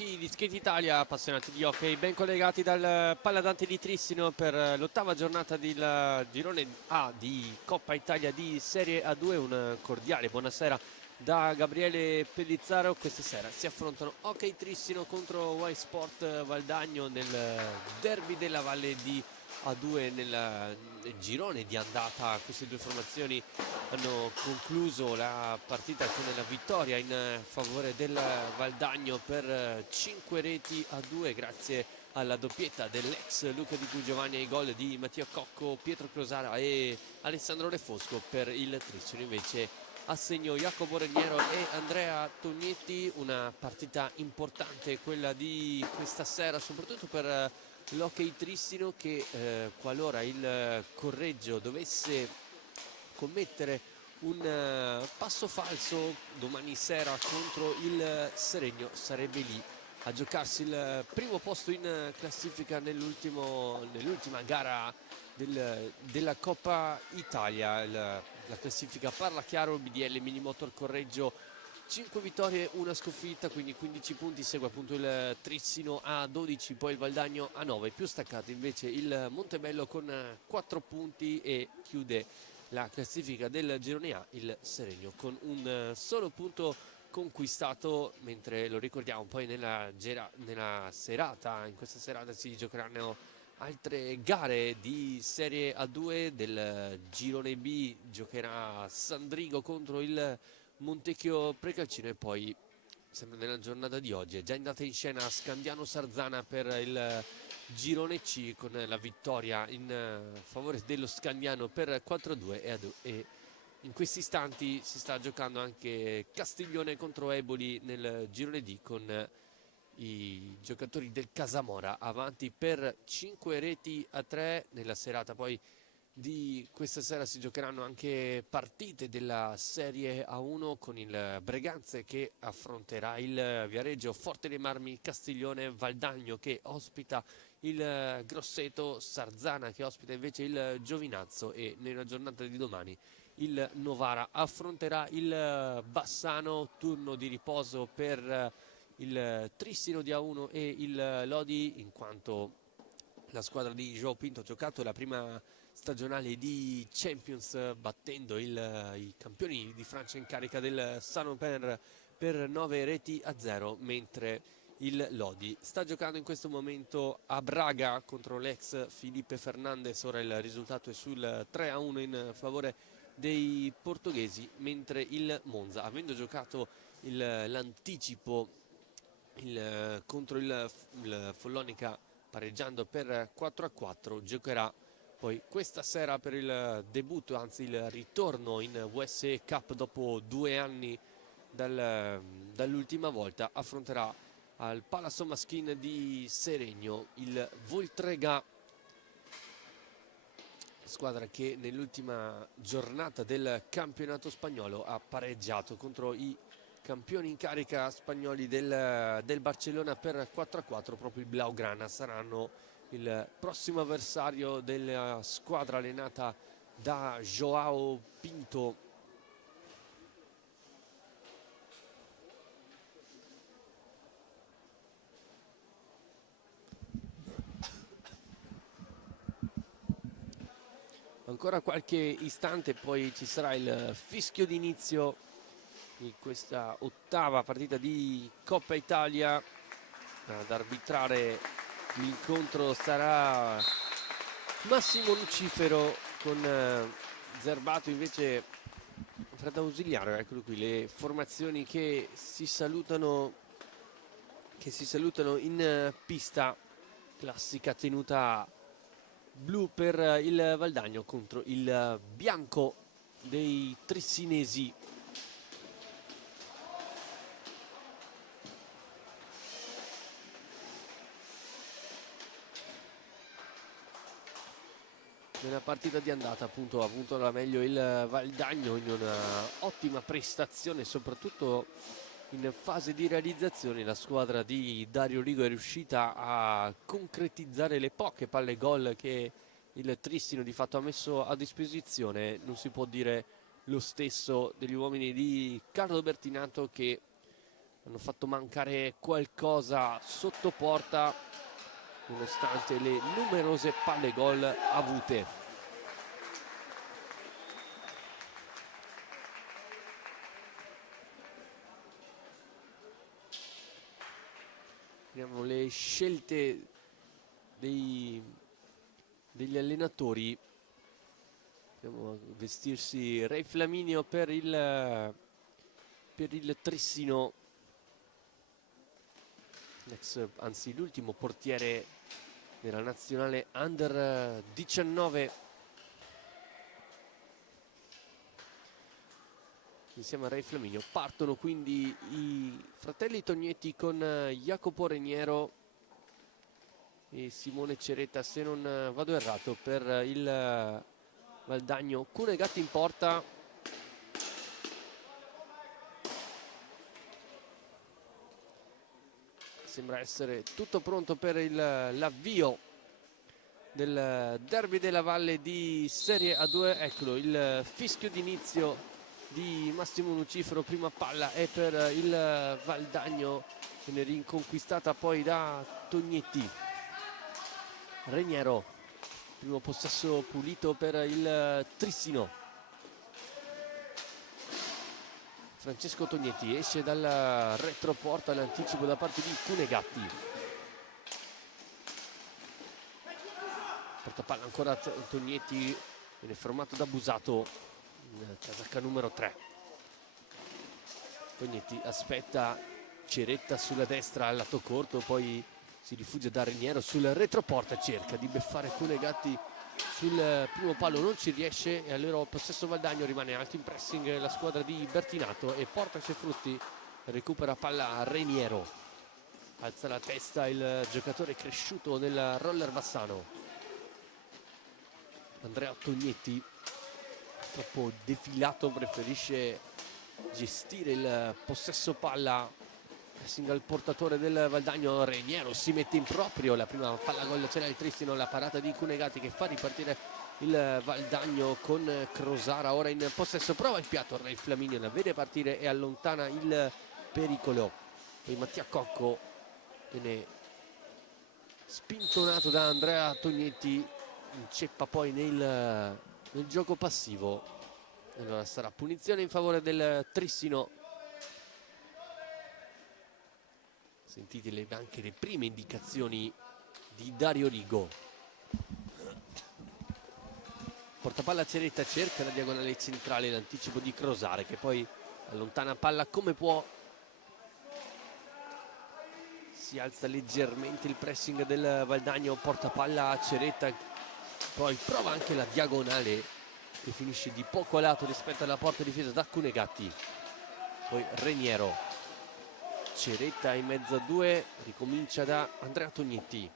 amici di Skate Italia, appassionati di hockey, ben collegati dal Palladante di Trissino per l'ottava giornata del girone A di Coppa Italia di Serie A2. Un cordiale buonasera da Gabriele Pellizzaro. Questa sera si affrontano Hockey Trissino contro Y Sport Valdagno nel derby della Valle di A2 nel girone di andata. Queste due formazioni hanno concluso la partita con la vittoria in favore del Valdagno per 5 reti a 2 grazie alla doppietta dell'ex Luca Di Giovanni ai gol di Mattia Cocco, Pietro Crosara e Alessandro Refosco. Per il Trissino invece a segno Jacopo Reniero e Andrea Tognetti. Una partita importante quella di questa sera, soprattutto per l'Hockey Trissino che qualora il Correggio dovesse commettere un passo falso domani sera contro il Seregno, sarebbe lì a giocarsi il primo posto in classifica nell'ultima gara della Coppa Italia. La classifica parla chiaro: BDL Minimotor Correggio 5 vittorie, una sconfitta, quindi 15 punti. Segue appunto il Trissino a 12, poi il Valdagno a 9, più staccato invece il Montebello con 4 punti e chiude la classifica del girone A il Seregno con un solo punto conquistato. Mentre lo ricordiamo, poi nella serata, in questa serata si giocheranno altre gare di Serie A2. Del girone B giocherà Sandrigo contro il Montecchio Precalcino e poi sempre nella giornata di oggi è già andata in scena Scandiano Sarzana per il girone C con la vittoria in favore dello Scandiano per 4-2 e in questi istanti si sta giocando anche Castiglione contro Eboli nel girone D con i giocatori del Casamora avanti per 5 reti a 3. Nella serata poi di questa sera si giocheranno anche partite della Serie A1 con il Breganze che affronterà il Viareggio, Forte dei Marmi Castiglione, Valdagno che ospita il Grosseto, Sarzana che ospita invece il Giovinazzo e nella giornata di domani il Novara affronterà il Bassano. Turno di riposo per il Trissino di A1 e il Lodi, in quanto la squadra di João Pinto ha giocato la prima stagionale di Champions battendo i campioni di Francia in carica del Saint-Omer per 9 reti a 0, mentre il Lodi sta giocando in questo momento a Braga contro l'ex Felipe Fernandez. Ora il risultato è sul 3-1 in favore dei portoghesi, mentre il Monza, avendo giocato l'anticipo contro il Follonica pareggiando per 4-4, giocherà poi questa sera per il debutto, anzi il ritorno in USE Cup dopo 2 anni dall'ultima volta. Affronterà al Palazzo Maschin di Seregno il Voltrega, squadra che nell'ultima giornata del campionato spagnolo ha pareggiato contro i campioni in carica spagnoli del Barcellona per 4-4. Proprio il Blaugrana saranno il prossimo avversario della squadra allenata da João Pinto. Ancora qualche istante poi ci sarà il fischio d'inizio di questa ottava partita di Coppa Italia. Ad arbitrare l'incontro sarà Massimo Lucifero, con Zerbato invece frate ausiliario. Eccolo qui, le formazioni che si salutano in pista. Classica tenuta blu per il Valdagno contro il bianco dei trissinesi. Nella partita di andata appunto ha avuto la meglio il Valdagno in una ottima prestazione, soprattutto in fase di realizzazione. La squadra di Dario Rigo è riuscita a concretizzare le poche palle gol che il Trissino di fatto ha messo a disposizione. Non si può dire lo stesso degli uomini di Carlo Bertinato, che hanno fatto mancare qualcosa sotto porta nonostante le numerose palle gol avute. Vediamo le scelte degli allenatori. Andiamo a vestirsi Ray Flaminio per il Trissino, anzi l'ultimo portiere della nazionale Under 19. Insieme a Ray Flaminio partono quindi i fratelli Tognetti con Jacopo Reniero e Simone Ceretta, se non vado errato, per il Valdagno. Cunegatti in porta. Sembra essere tutto pronto per l'avvio del derby della Valle di Serie A2. Eccolo il fischio d'inizio di Massimo Nucifero. Prima palla è per il Valdagno, viene rinconquistata poi da Tognetti. Reniero, primo possesso pulito per il Trissino. Francesco Tognetti esce dal retroporta, l'anticipo da parte di Cunegatti. Portapalla ancora Tognetti, viene fermato da Busato, casacca numero 3. Tognetti aspetta Ceretta sulla destra al lato corto, poi si rifugia da Reniero sul retroporta, cerca di beffare Cunegatti sul primo palo, non ci riesce e allora possesso Valdagno, rimane alto in pressing la squadra di Bertinato e porta sui frutti, recupera palla a Reniero, alza la testa il giocatore cresciuto nel roller bassano Andrea Tognetti, troppo defilato, preferisce gestire il possesso palla, pressing al portatore del Valdagno. Reniero si mette in proprio, la prima palla gol ce l'ha il Tristino, la parata di Cunegatti che fa ripartire il Valdagno con Crosara ora in possesso, prova il piatto, Ray Flaminio la vede partire e allontana il pericolo. Poi Mattia Cocco viene spintonato da Andrea Tognetti, inceppa poi nel gioco passivo, allora sarà punizione in favore del Trissino. Sentite anche le prime indicazioni di Dario Rigo. Portapalla Ceretta, cerca la diagonale centrale, l'anticipo di Crosare che poi allontana palla come può. Si alza leggermente il pressing del Valdagno, portapalla a Ceretta, poi prova anche la diagonale che finisce di poco a lato rispetto alla porta difesa da Cunegatti. Poi Reniero, Ceretta in mezzo a due, ricomincia da Andrea Tognetti.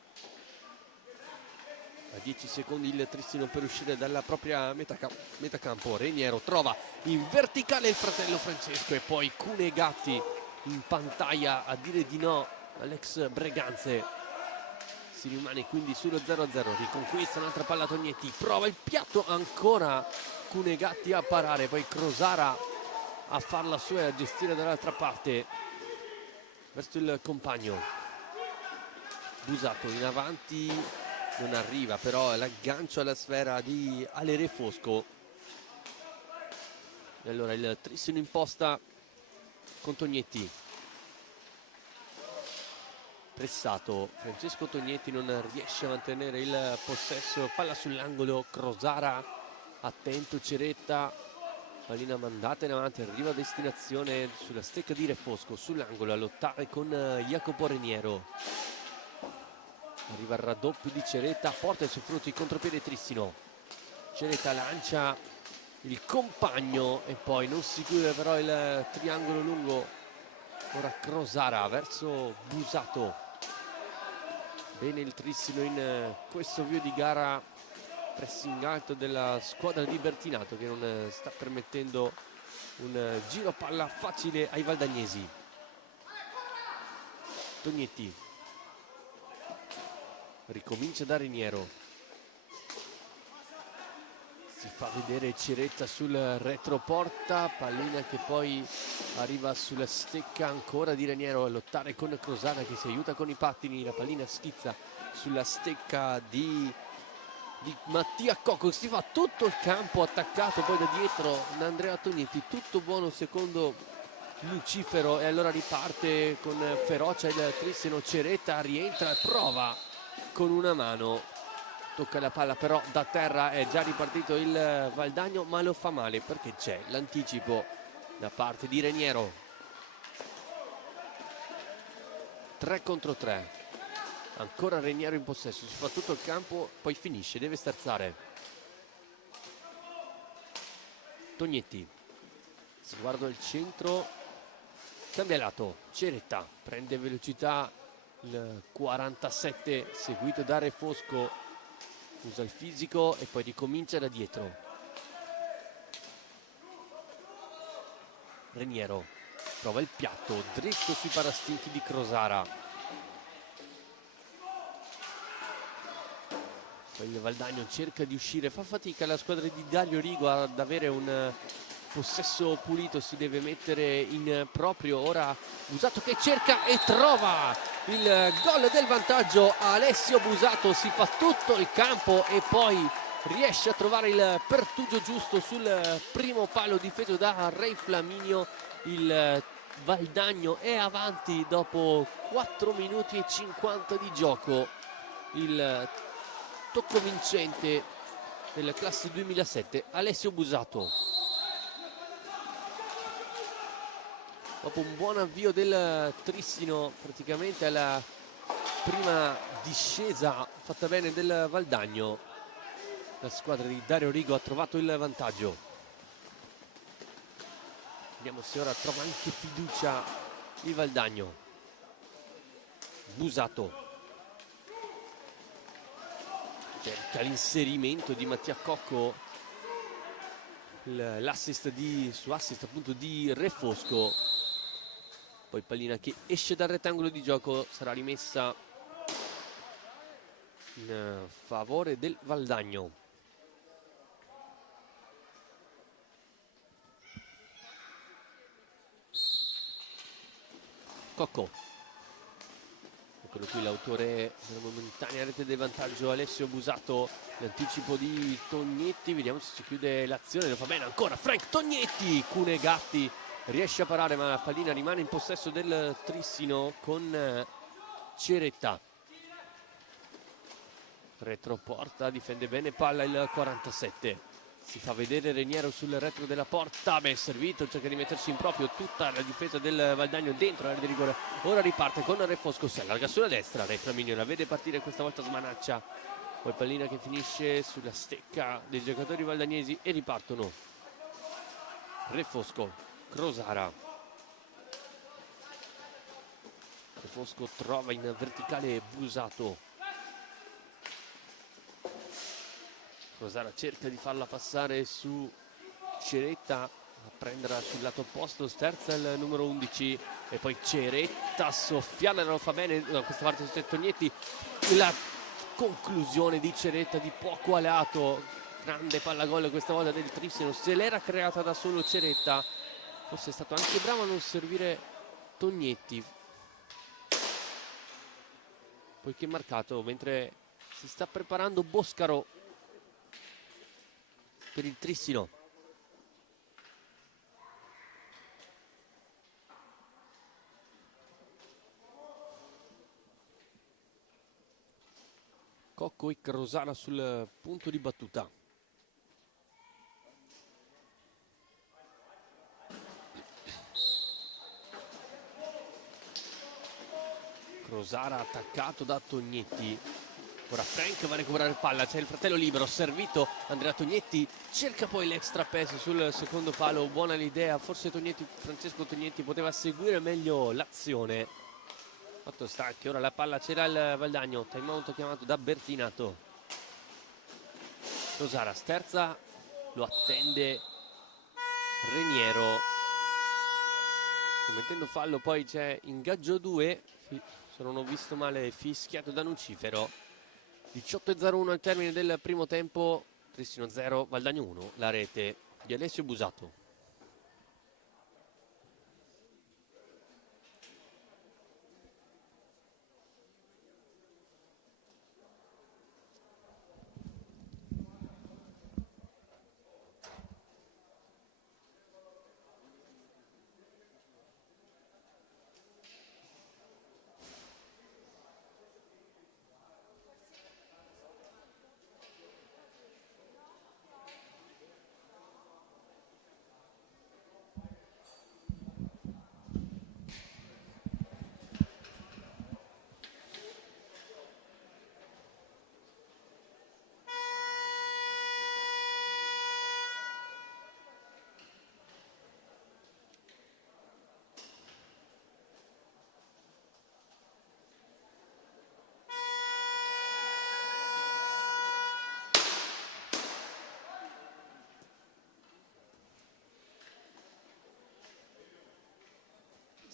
A 10 secondi il Tristino per uscire dalla propria metacampo. Reniero trova in verticale il fratello Francesco e poi Cunegatti in pantailla a dire di no all'ex Breganze. Si rimane quindi sullo 0-0, riconquista un'altra palla Tognetti, prova il piatto ancora Cunegatti a parare, poi Crosara a farla sua e a gestire dall'altra parte verso il compagno. Busato in avanti, non arriva però l'aggancio alla sfera di Ale Refosco. E allora il Trissino in posta con Tognetti. Pressato, Francesco Tognetti non riesce a mantenere il possesso, palla sull'angolo, Crosara attento, Ceretta, pallina mandata in avanti, arriva a destinazione sulla stecca di Refosco, sull'angolo a lottare con Jacopo Reniero. Arriva il raddoppio di Ceretta, porta i suoi frutti, contropiede Trissino. Ceretta lancia il compagno e poi non si chiude però il triangolo lungo. Ora Crosara verso Busato. Bene il Trissino in questo avvio di gara, pressing alto della squadra di Bertinato che non sta permettendo un giro palla facile ai valdagnesi. Tognetti ricomincia da Reniero, Si fa vedere Ceretta sul retroporta, pallina che poi arriva sulla stecca ancora di Raniero a lottare con Crosana che si aiuta con i pattini, la pallina schizza sulla stecca di Mattia Cocco, si fa tutto il campo attaccato poi da dietro da Andrea Tognetti, tutto buono secondo Lucifero, e allora riparte con ferocia il Trissino. Ceretta rientra e prova con una mano, tocca la palla però da terra, è già ripartito il Valdagno ma lo fa male perché c'è l'anticipo da parte di Raniero. 3 contro 3, ancora Raniero in possesso, si fa tutto il campo, poi finisce, deve sterzare. Tognetti, sguardo al centro, cambia lato, Ceretta prende velocità, il 47 seguito da Refosco, usa il fisico e poi ricomincia da dietro. Raniero prova il piatto dritto sui parastinchi di Crosara, poi il Valdagno cerca di uscire, fa fatica la squadra di Dario Rigo ad avere un possesso pulito, si deve mettere in proprio. Ora Busato che cerca e trova il gol del vantaggio. Alessio Busato si fa tutto il campo e poi riesce a trovare il pertugio giusto sul primo palo difeso da Ray Flaminio. Il Valdagno è avanti dopo 4 minuti e 50 di gioco. Il tocco vincente della classe 2007, Alessio Busato. Dopo un buon avvio del Trissino, praticamente alla prima discesa fatta bene del Valdagno, la squadra di Dario Rigo ha trovato il vantaggio. Vediamo se ora trova anche fiducia il Valdagno. Busato cerca l'inserimento di Mattia Cocco, l'assist su assist appunto di Refosco. Poi pallina che esce dal rettangolo di gioco, sarà rimessa in favore del Valdagno. Cocco, eccolo qui l'autore della momentanea rete del vantaggio, Alessio Busato. L'anticipo di Tognetti, vediamo se si chiude l'azione, lo fa bene ancora Frank Tognetti. Cunegatti riesce a parare ma la pallina rimane in possesso del Trissino con Ceretta. Retroporta, difende bene palla il 47, si fa vedere Raniero sul retro della porta, ben servito, cerca di mettersi in proprio tutta la difesa del Valdagno dentro l'area di rigore. Ora riparte con Refosco, si allarga sulla destra, Ray Flaminio la vede partire, questa volta smanaccia, poi pallina che finisce sulla stecca dei giocatori valdagnesi e ripartono. Refosco, Crosara, Refosco trova in verticale Busato, Crosara cerca di farla passare su Ceretta, a prenderla sul lato opposto, sterza il numero 11 e poi Ceretta a soffiarla, non lo fa bene da questa parte su Tognetti. La conclusione di Ceretta di poco a lato, grande palla gol questa volta del Trissino, se l'era creata da solo Ceretta, forse è stato anche bravo a non servire Tognetti, poiché marcato mentre si sta preparando Boscaro per il Trissino. Cocco e Crosara sul punto di battuta. Crosara attaccato da Tognetti. Ora Frank va a recuperare palla, c'è il fratello libero, servito Andrea Tognetti, cerca poi l'extra pass sul secondo palo, buona l'idea, forse Francesco Tognetti poteva seguire meglio l'azione. Fatto sta che ora la palla c'era il Valdagno, time out chiamato da Bertinato. Crosara sterza, lo attende Raniero. Commettendo fallo poi c'è ingaggio 2, se non ho visto male fischiato da Lucifero. 18:01 al termine del primo tempo, Trissino 0, Valdagno 1, la rete di Alessio Busato.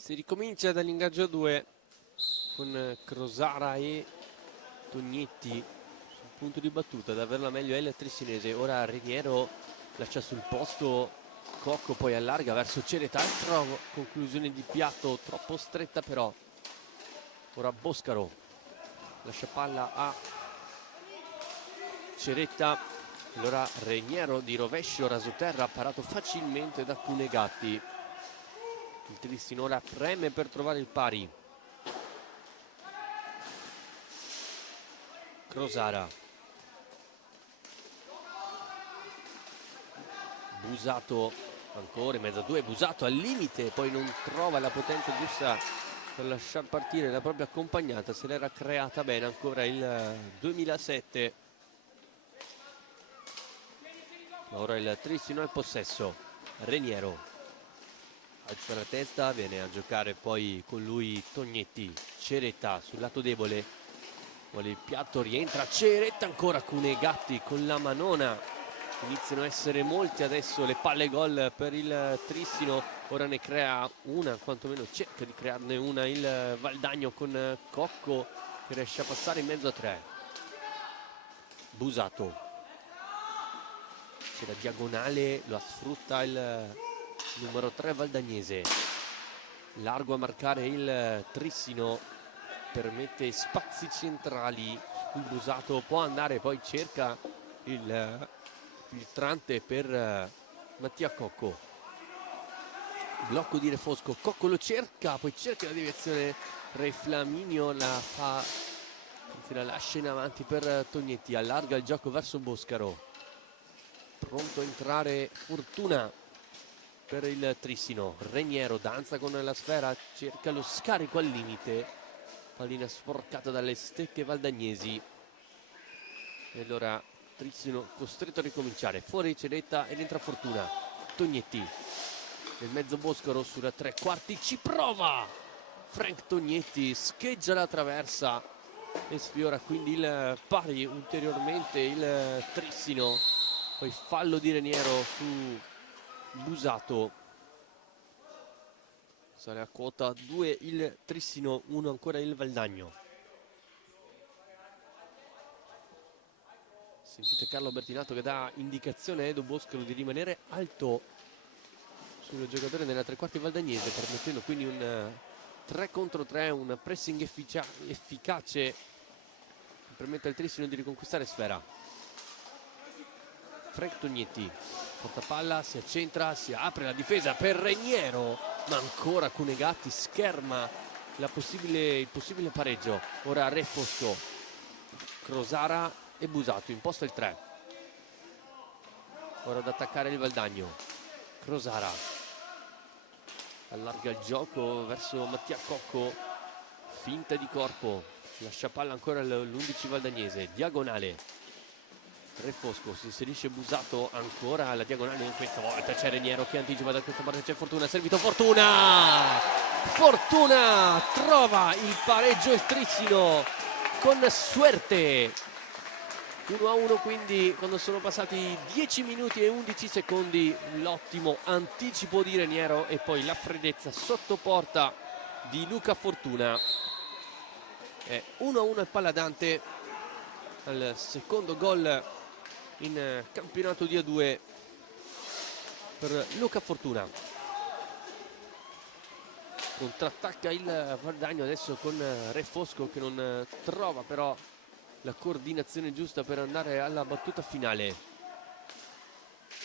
Si ricomincia dall'ingaggio 2 con Crosara e Tognetti sul punto di battuta. Ad averla meglio è il trissinese. Ora Reniero lascia sul posto Cocco, poi allarga verso Cereta. Altra conclusione di piatto troppo stretta però. Ora Boscaro lascia palla a Ceretta. Allora Reniero di rovescio rasoterra, parato facilmente da Cunegatti. Il Trissino ora preme per trovare il pari. Crosara. Busato ancora in mezzo a due. Busato al limite, poi non trova la potenza giusta per lasciar partire la propria accompagnata. Se l'era creata bene ancora il 2007. Ma ora il Trissino al possesso. Reniero alza la testa, viene a giocare poi con lui Tognetti. Ceretta sul lato debole, vuole il piatto, rientra Ceretta ancora. Cunegatti con la manona. Iniziano a essere molti adesso le palle gol per il Trissino. Ora ne crea una, quantomeno cerca di crearne una il Valdagno con Cocco che riesce a passare in mezzo a tre. Busato, c'è la diagonale, lo sfrutta il numero 3 valdagnese. Largo a marcare il Trissino, permette spazi centrali su cui Busato può andare, poi cerca il filtrante per Mattia Cocco. Blocco di Refosco, Cocco lo cerca, poi cerca la deviazione Re Flaminio, la fa, anzi la lascia in avanti per Tognetti. Allarga il gioco verso Boscaro, pronto a entrare Fortuna per il Trissino. Reniero danza con la sfera, cerca lo scarico al limite, pallina sporcata dalle stecche valdagnesi. E allora Trissino costretto a ricominciare. Fuori Ceretta ed entra Fortuna. Tognetti nel mezzo, Boscaro sulla tre quarti, ci prova Frank Tognetti, scheggia la traversa e sfiora quindi il pari ulteriormente il Trissino. Poi fallo di Reniero su Busato. Sale a quota 2 il Trissino, 1 ancora il Valdagno. Sentite Carlo Bertinato che dà indicazione a Edo Boscaro di rimanere alto sul giocatore nella tre quarti valdagnese, permettendo quindi un 3 contro 3, un pressing efficace che permette al Trissino di riconquistare sfera. Frank Tognetti porta palla, si accentra, si apre la difesa per Reniero, ma ancora Cunegatti scherma il possibile pareggio. Ora Refosco, Crosara e Busato, imposta il 3. Ora ad attaccare il Valdagno. Crosara allarga il gioco verso Mattia Cocco, finta di corpo, lascia palla ancora l'11 valdagnese. Diagonale Refosco, si inserisce Busato ancora alla diagonale. Questa volta c'è Reniero che anticipa, da questa parte c'è Fortuna, servito Fortuna! Fortuna trova il pareggio il Trissino con suerte. 1-1 quindi quando sono passati 10 minuti e 11 secondi. L'ottimo anticipo di Reniero e poi la freddezza sotto porta di Luca Fortuna. È 1-1 al Palladante al secondo gol in campionato di A2 per Luca Fortuna. Contrattacca il Valdagno adesso con Re Fosco, che non trova però la coordinazione giusta per andare alla battuta finale.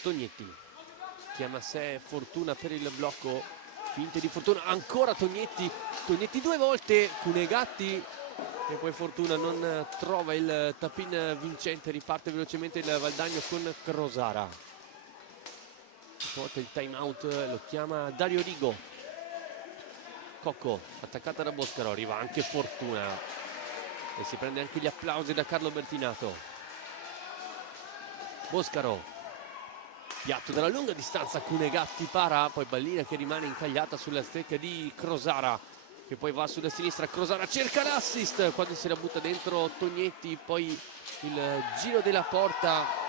Tognetti chiama a sé Fortuna per il blocco, finte di Fortuna, ancora Tognetti due volte, Cunegatti, e poi Fortuna non trova il tap-in vincente. Riparte velocemente il Valdagno con Crosara. Questa volta il time out lo chiama Dario Rigo. Cocco attaccata da Boscaro, arriva anche Fortuna e si prende anche gli applausi da Carlo Bertinato. Boscaro, piatto dalla lunga distanza, Cunegatti para, poi pallina che rimane incagliata sulla stecca di Crosara, che poi va sulla sinistra. Crosara cerca l'assist quando se la butta dentro Tognetti, poi il giro della porta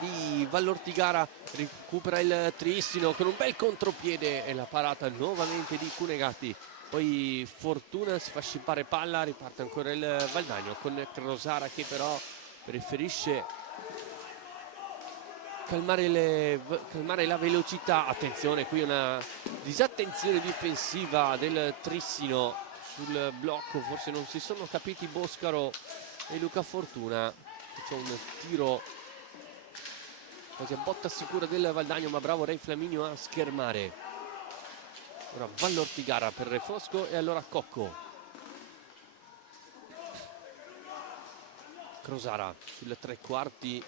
di Vallortigara, recupera il Tristino con un bel contropiede e la parata nuovamente di Cunegatti. Poi Fortuna si fa scippare palla, riparte ancora il Valdagno con Crosara che però preferisce calmare la velocità. Attenzione, qui una disattenzione difensiva del Tristino sul blocco, forse non si sono capiti Boscaro e Luca Fortuna. C'è un tiro quasi a botta sicura del Valdagno, ma bravo Re Flaminio a schermare. Ora Vallortigara per Re Fosco e allora Cocco. Crosara sulle tre quarti,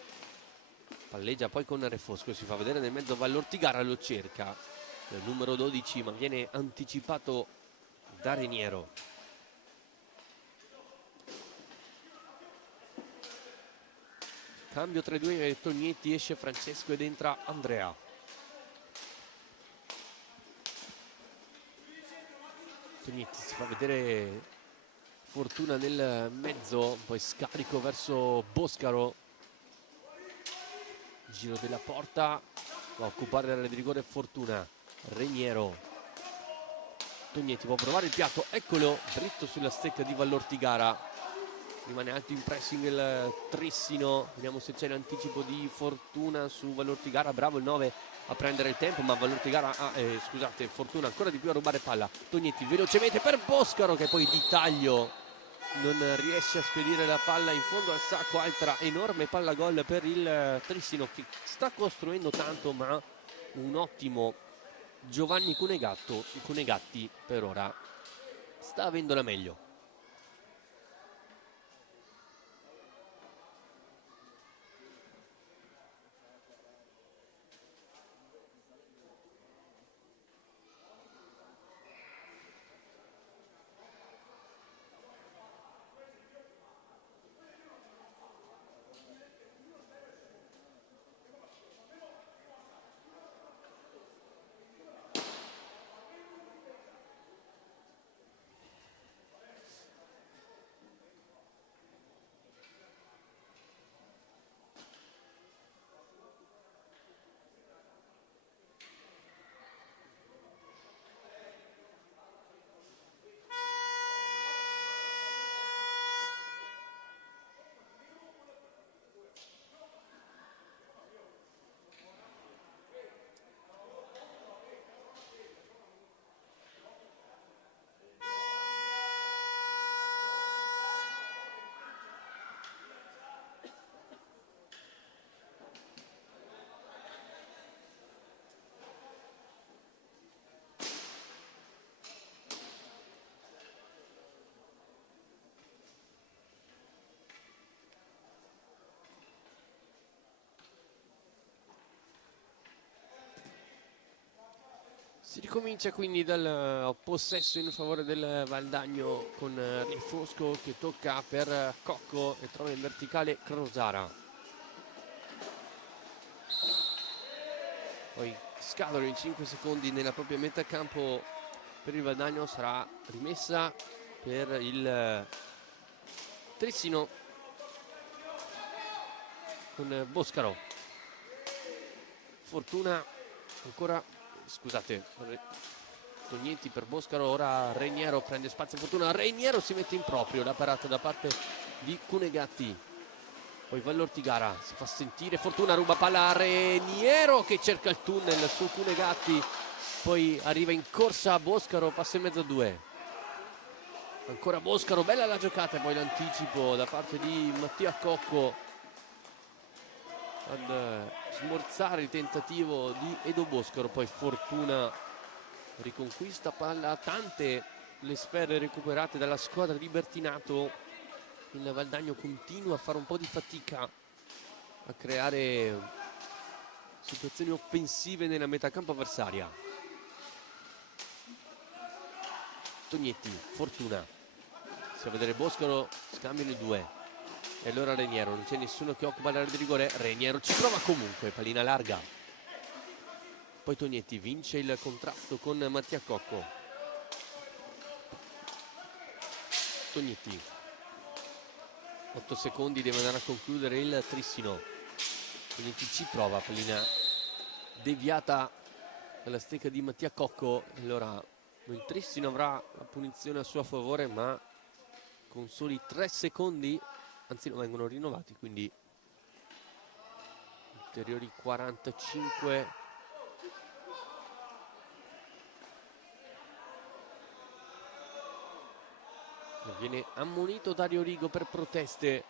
palleggia poi con Re Fosco, si fa vedere nel mezzo Vallortigara, lo cerca il numero 12 ma viene anticipato da Reniero. Cambio tra i due Tognetti, esce Francesco ed entra Andrea. Tognetti si fa vedere Fortuna nel mezzo, poi scarico verso Boscaro. Giro della porta, va a occupare l'area di rigore Fortuna. Reniero. Tognetti può provare il piatto, eccolo, dritto sulla stecca di Vallortigara. Rimane alto in pressing il Trissino, vediamo se c'è l'anticipo di Fortuna su Vallortigara. Bravo il 9 a prendere il tempo, ma Vallortigara scusate, Fortuna ancora di più a rubare palla. Tognetti velocemente per Boscaro che poi di taglio non riesce a spedire la palla in fondo al sacco. Altra enorme palla gol per il Trissino che sta costruendo tanto, ma un ottimo Giovanni Cunegatti per ora sta avendo la meglio. Si ricomincia quindi dal possesso in favore del Valdagno con Re Fosco che tocca per Cocco e trova in verticale Crosara. Poi scadono in 5 secondi nella propria metà campo per il Valdagno, sarà rimessa per il Trissino con Boscaro. Fortuna ancora, scusate, Tognetti per Boscaro, ora Reniero prende spazio Fortuna, Reniero si mette in proprio, la parata da parte di Cunegatti. Poi Vallortigara si fa sentire, Fortuna ruba palla a Reniero che cerca il tunnel su Cunegatti, poi arriva in corsa Boscaro, passa in mezzo a due. Ancora Boscaro, bella la giocata e poi l'anticipo da parte di Mattia Cocco ad smorzare il tentativo di Edo Boscaro. Poi Fortuna riconquista palla, tante le sfere recuperate dalla squadra di Bertinato. Il Valdagno continua a fare un po' di fatica a creare situazioni offensive nella metà campo avversaria. Tognetti, Fortuna, si va a vedere Boscaro, scambiano i due e allora Reniero, non c'è nessuno che occupa l'area di rigore, Reniero ci prova comunque, pallina larga. Poi Tognetti vince il contrasto con Mattia Cocco. Tognetti, 8 secondi, deve andare a concludere il Trissino. Tognetti ci prova, pallina deviata dalla stecca di Mattia Cocco. Allora il Trissino avrà la punizione a suo favore, ma con soli 3 secondi, anzi non vengono rinnovati, quindi ulteriori 45. Viene ammonito Dario Rigo per proteste.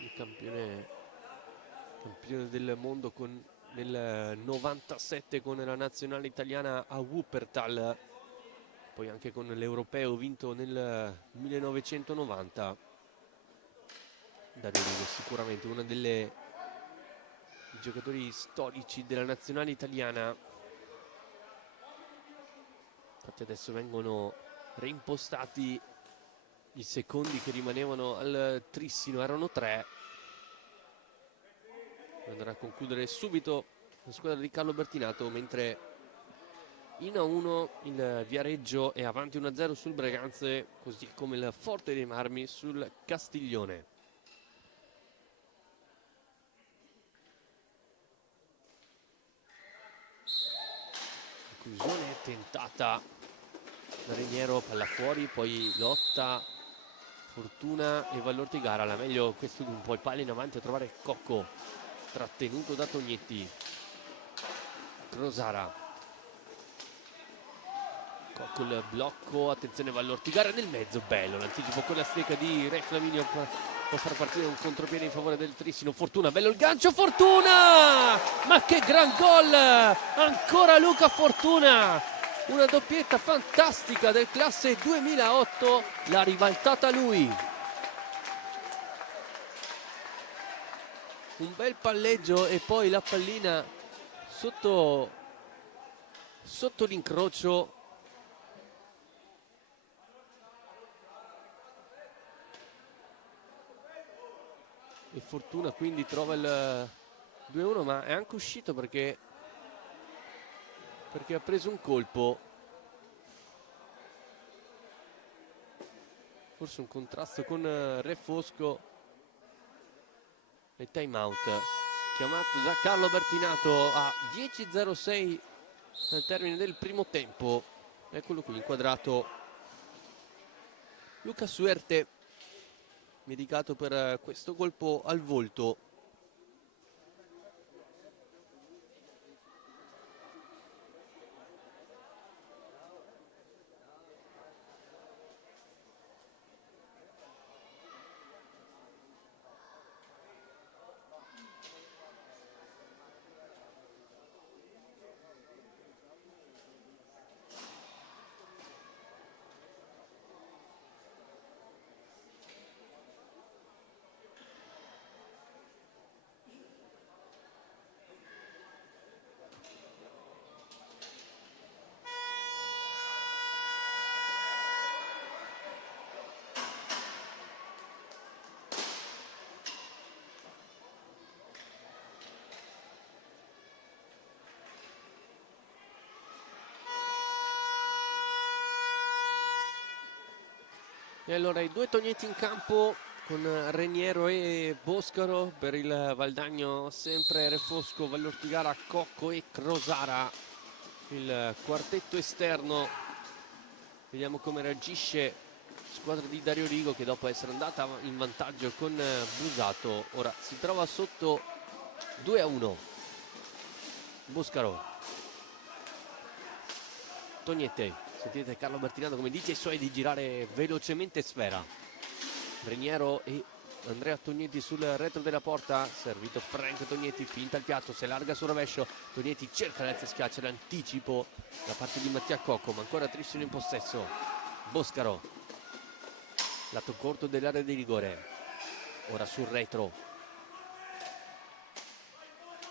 Il campione del mondo nel 97 con la nazionale italiana a Wuppertal, poi anche con l'europeo vinto nel 1990. Dario Rigo sicuramente uno dei giocatori storici della nazionale italiana. Infatti adesso vengono reimpostati i secondi che rimanevano al Trissino, erano 3. Andrà a concludere subito la squadra di Carlo Bertinato, mentre in A1 il Viareggio è avanti 1-0 sul Breganze, così come il Forte dei Marmi sul Castiglione. Conclusione tentata da Reniero, palla fuori, poi lotta Fortuna e Vallortigara, la meglio questo un po' il palla in avanti a trovare Cocco, trattenuto da Tognetti. Crosara, Cocco il blocco, attenzione Vallortigara nel mezzo, bello l'anticipo con la stecca di Re Flaminio, può far partire un contropiede in favore del Trissino. Fortuna, bello il gancio, Fortuna, ma che gran gol, ancora Luca Fortuna, una doppietta fantastica del classe 2008, l'ha ribaltata lui. Un bel palleggio e poi la pallina sotto l'incrocio. E Fortuna quindi trova il 2-1, ma è anche uscito perché ha preso un colpo, forse un contrasto con Re Fosco, e time out chiamato da Carlo Bertinato a 10:06 al termine del primo tempo. Eccolo qui inquadrato Luca Suerte, medicato per questo colpo al volto. E allora i due Tognetti in campo con Reniero e Boscaro. Per il Valdagno sempre Refosco, Vallortigara, Cocco e Crosara, il quartetto esterno. Vediamo come reagisce squadra di Dario Rigo, che dopo essere andata in vantaggio con Busato ora si trova sotto 2-1. Boscaro, Tognette, sentite Carlo Bertinando come dice ai suoi di girare velocemente sfera. Reniero e Andrea Tognetti sul retro della porta, servito Frank Tognetti, finta il piatto, si allarga sul rovescio, Tognetti cerca l'alza schiaccia, l'anticipo da parte di Mattia Cocco, ma ancora Trissino in possesso. Boscaro, lato corto dell'area di rigore, ora sul retro,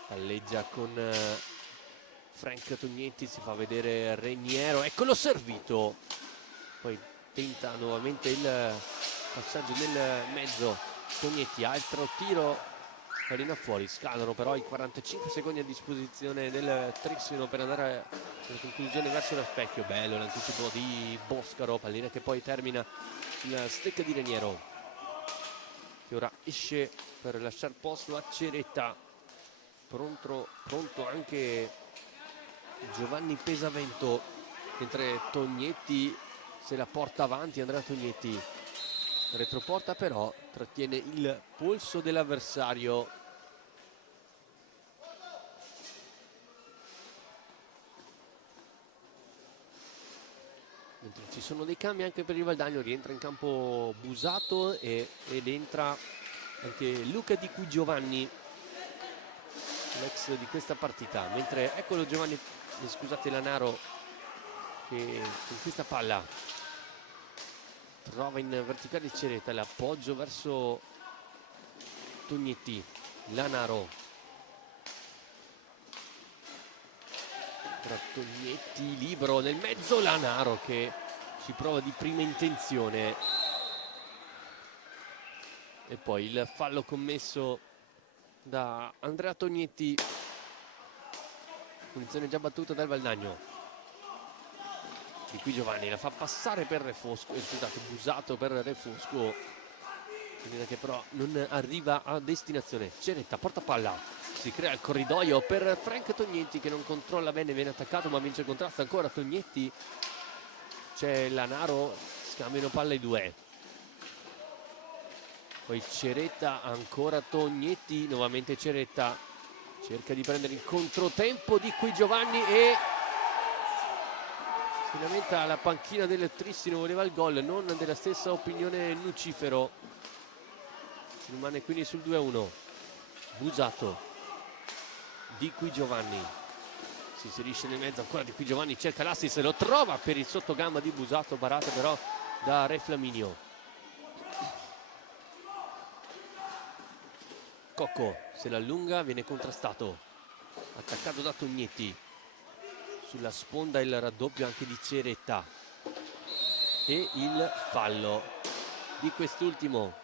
palleggia con Frank Tognetti, si fa vedere Reniero, eccolo servito, poi tenta nuovamente il passaggio nel mezzo. Tognetti, altro tiro, pallina fuori, scadono però i 45 secondi a disposizione del Trissino per andare alla conclusione verso lo specchio. Bello l'anticipo di Boscaro, pallina che poi termina sulla stecca di Reniero, che ora esce per lasciare posto a Ceretta. Pronto anche Giovanni Pesavento, mentre Tognetti se la porta avanti. Andrea Tognetti retroporta, però trattiene il polso dell'avversario. Mentre ci sono dei cambi anche per il Valdagno, rientra in campo Busato ed entra anche Luca Di Cui Giovanni, l'ex di questa partita, mentre eccolo Giovanni, scusate, Lanaro, che conquista palla, trova in verticale Ceretta, l'appoggio verso Tognetti. Lanaro, tra Tognetti libero nel mezzo, Lanaro che ci prova di prima intenzione e poi il fallo commesso da Andrea Tognetti, punizione già battuta dal Valdagno. Di Cui Giovanni la fa passare per Refosco, scusate, Busato per Refosco, che però non arriva a destinazione. Ceretta porta palla, si crea il corridoio per Frank Tognetti che non controlla bene, viene attaccato ma vince il contrasto ancora Tognetti. C'è Lanaro, scambiano palla i due, poi Ceretta, ancora Tognetti, nuovamente Ceretta cerca di prendere il controtempo di Cui Giovanni e si lamenta alla panchina del Trissino, voleva il gol, non della stessa opinione Lucifero. Si rimane quindi sul 2-1. Busato, Di Cui Giovanni si inserisce nel mezzo, ancora Di Cui Giovanni cerca l'assist, lo trova per il sottogamba di Busato, barata però da Re Flaminio. Cocco se l'allunga, viene contrastato, attaccato da Tognetti. Sulla sponda il raddoppio anche di Ceretta e il fallo di quest'ultimo.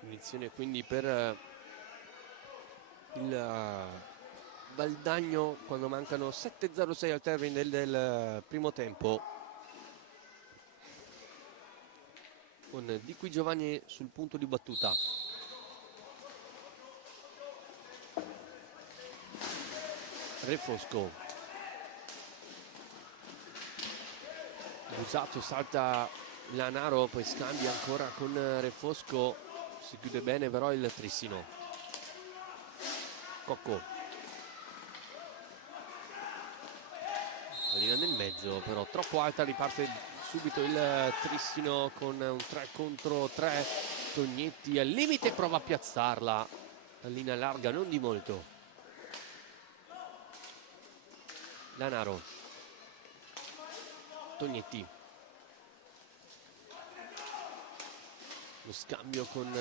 Punizione quindi per il Valdagno quando mancano 7:06 al termine del primo tempo, con Di Cui Giovanni sul punto di battuta. Refosco, Busato, salta Lanaro, poi scambia ancora con Refosco, si chiude bene però il Trissino. Cocco, pallina nel mezzo però troppo alta, riparte subito il Trissino con un 3 contro 3. Tognetti al limite, prova a piazzarla, pallina larga, non di molto. Lanaro, Tognetti, lo scambio con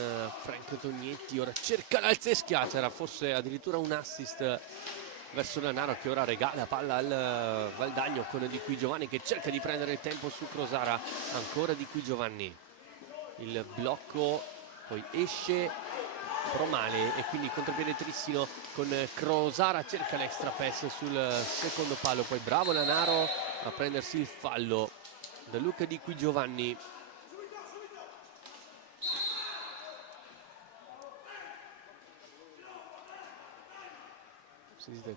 Frank Tognetti, ora cerca l'alza e schiaccia, era forse addirittura un assist verso Lanaro che ora regala palla al Valdagno con Di Cui Giovanni che cerca di prendere il tempo su Crosara. Ancora Di Cui Giovanni, il blocco, poi esce però male, e quindi contropiede Trissino con Crosara, cerca l'extra pass sul secondo palo, poi bravo Lanaro a prendersi il fallo da Luca Di Qui Giovanni.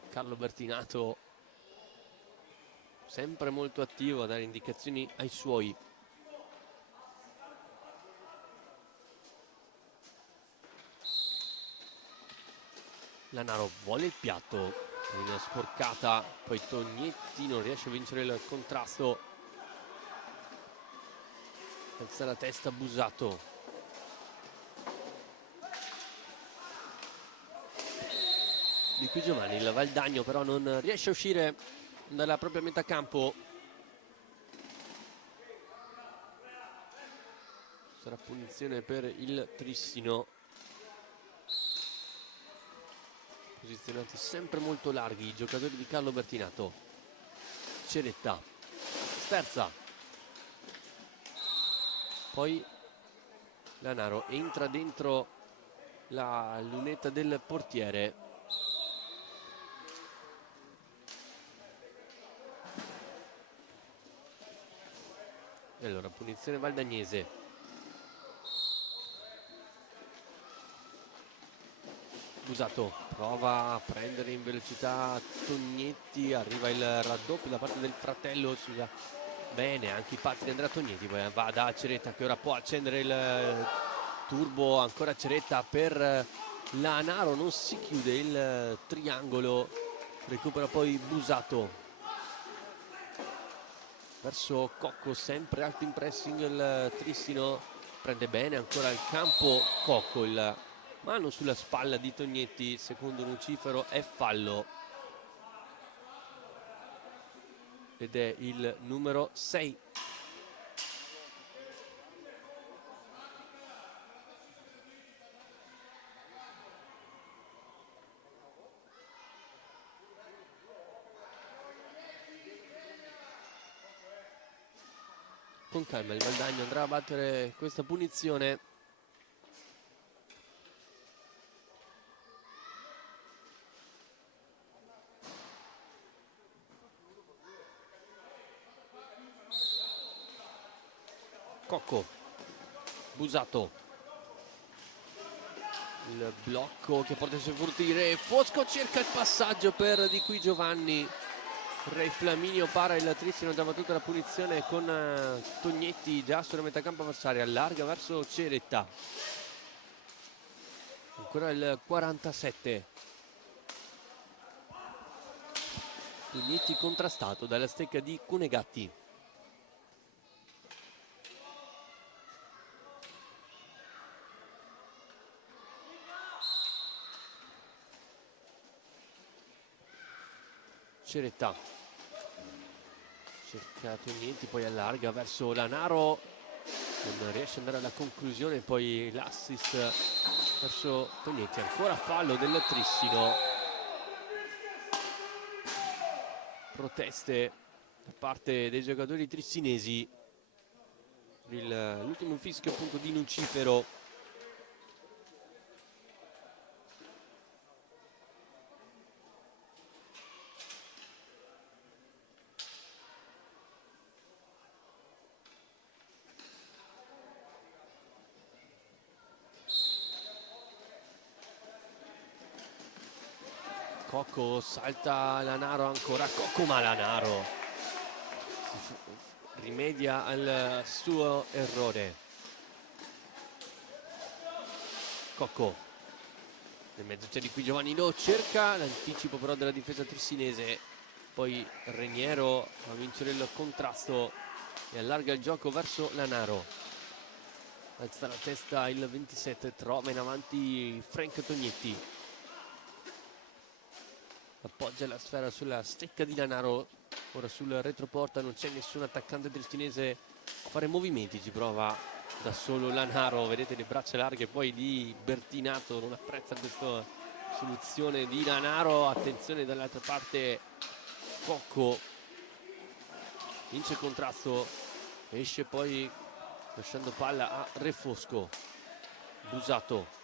Carlo Bertinato sempre molto attivo a dare indicazioni ai suoi. Lanaro vuole il piatto, una sporcata, poi Tognetti non riesce a vincere il contrasto, alza la testa Busato, Di Qui Giovanni, il Valdagno però non riesce a uscire dalla propria metà campo. Sarà punizione per il Trissino. Posizionati sempre molto larghi i giocatori di Carlo Bertinato. Ceretta sterza, poi Lanaro entra dentro la lunetta del portiere. E allora punizione valdagnese. Busato prova a prendere in velocità Tognetti, arriva il raddoppio da parte del fratello, bene anche i patti di Andrea Tognetti, poi va da Ceretta che ora può accendere il turbo, ancora Ceretta per Lanaro, non si chiude il triangolo, recupera poi Busato verso Cocco, sempre alto in pressing il Trissino, prende bene ancora il campo Cocco, il mano sulla spalla di Tognetti, secondo Lucifero è fallo ed è il numero 6. Con calma il Valdagno andrà a battere questa punizione. Cocco, Busato, il blocco che porta i suoi furti, Fosco cerca il passaggio per Di Qui Giovanni, Re Flaminio para, il Trissino ha già battuto la punizione con Tognetti già sulla metà campo avversaria, allarga verso Ceretta, ancora il 47. Tognetti contrastato dalla stecca di Cunegatti. Ceretta cerca Tognetti, poi allarga verso Lanaro, non riesce ad andare alla conclusione, poi l'assist verso Tognetti, ancora fallo del Trissino, proteste da parte dei giocatori trissinesi, l'ultimo fischio appunto di Lucifero. Cocco salta Lanaro, ancora Cocco, ma Lanaro rimedia al suo errore. Cocco nel mezzo c'è Di Qui Giovanni, lo cerca, l'anticipo però della difesa trissinese, poi Reniero a vincere il contrasto e allarga il gioco verso Lanaro, alza la testa il 27, trova in avanti Frank Tognetti, appoggia la sfera sulla stecca di Lanaro, ora sul retroporta non c'è nessun attaccante tristinese a fare movimenti, ci prova da solo Lanaro, vedete le braccia larghe poi di Bertinato, non apprezza questa soluzione di Lanaro, attenzione dall'altra parte Cocco, vince il contrasto, esce poi lasciando palla a Refosco. Busato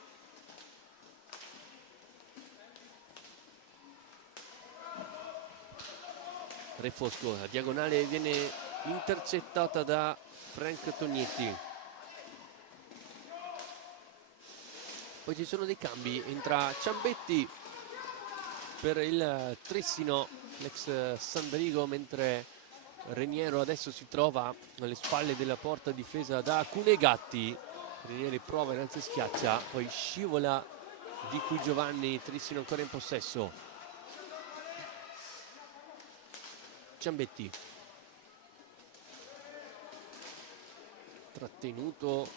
Refosco, la diagonale viene intercettata da Frank Tognetti. Poi ci sono dei cambi, entra Ciambetti per il Trissino, l'ex Sandrigo, mentre Reniero adesso si trova alle spalle della porta difesa da Cunegatti. Renieri prova, innanzi schiaccia, poi scivola Di Cui Giovanni, Trissino ancora in possesso. Ciambetti trattenuto,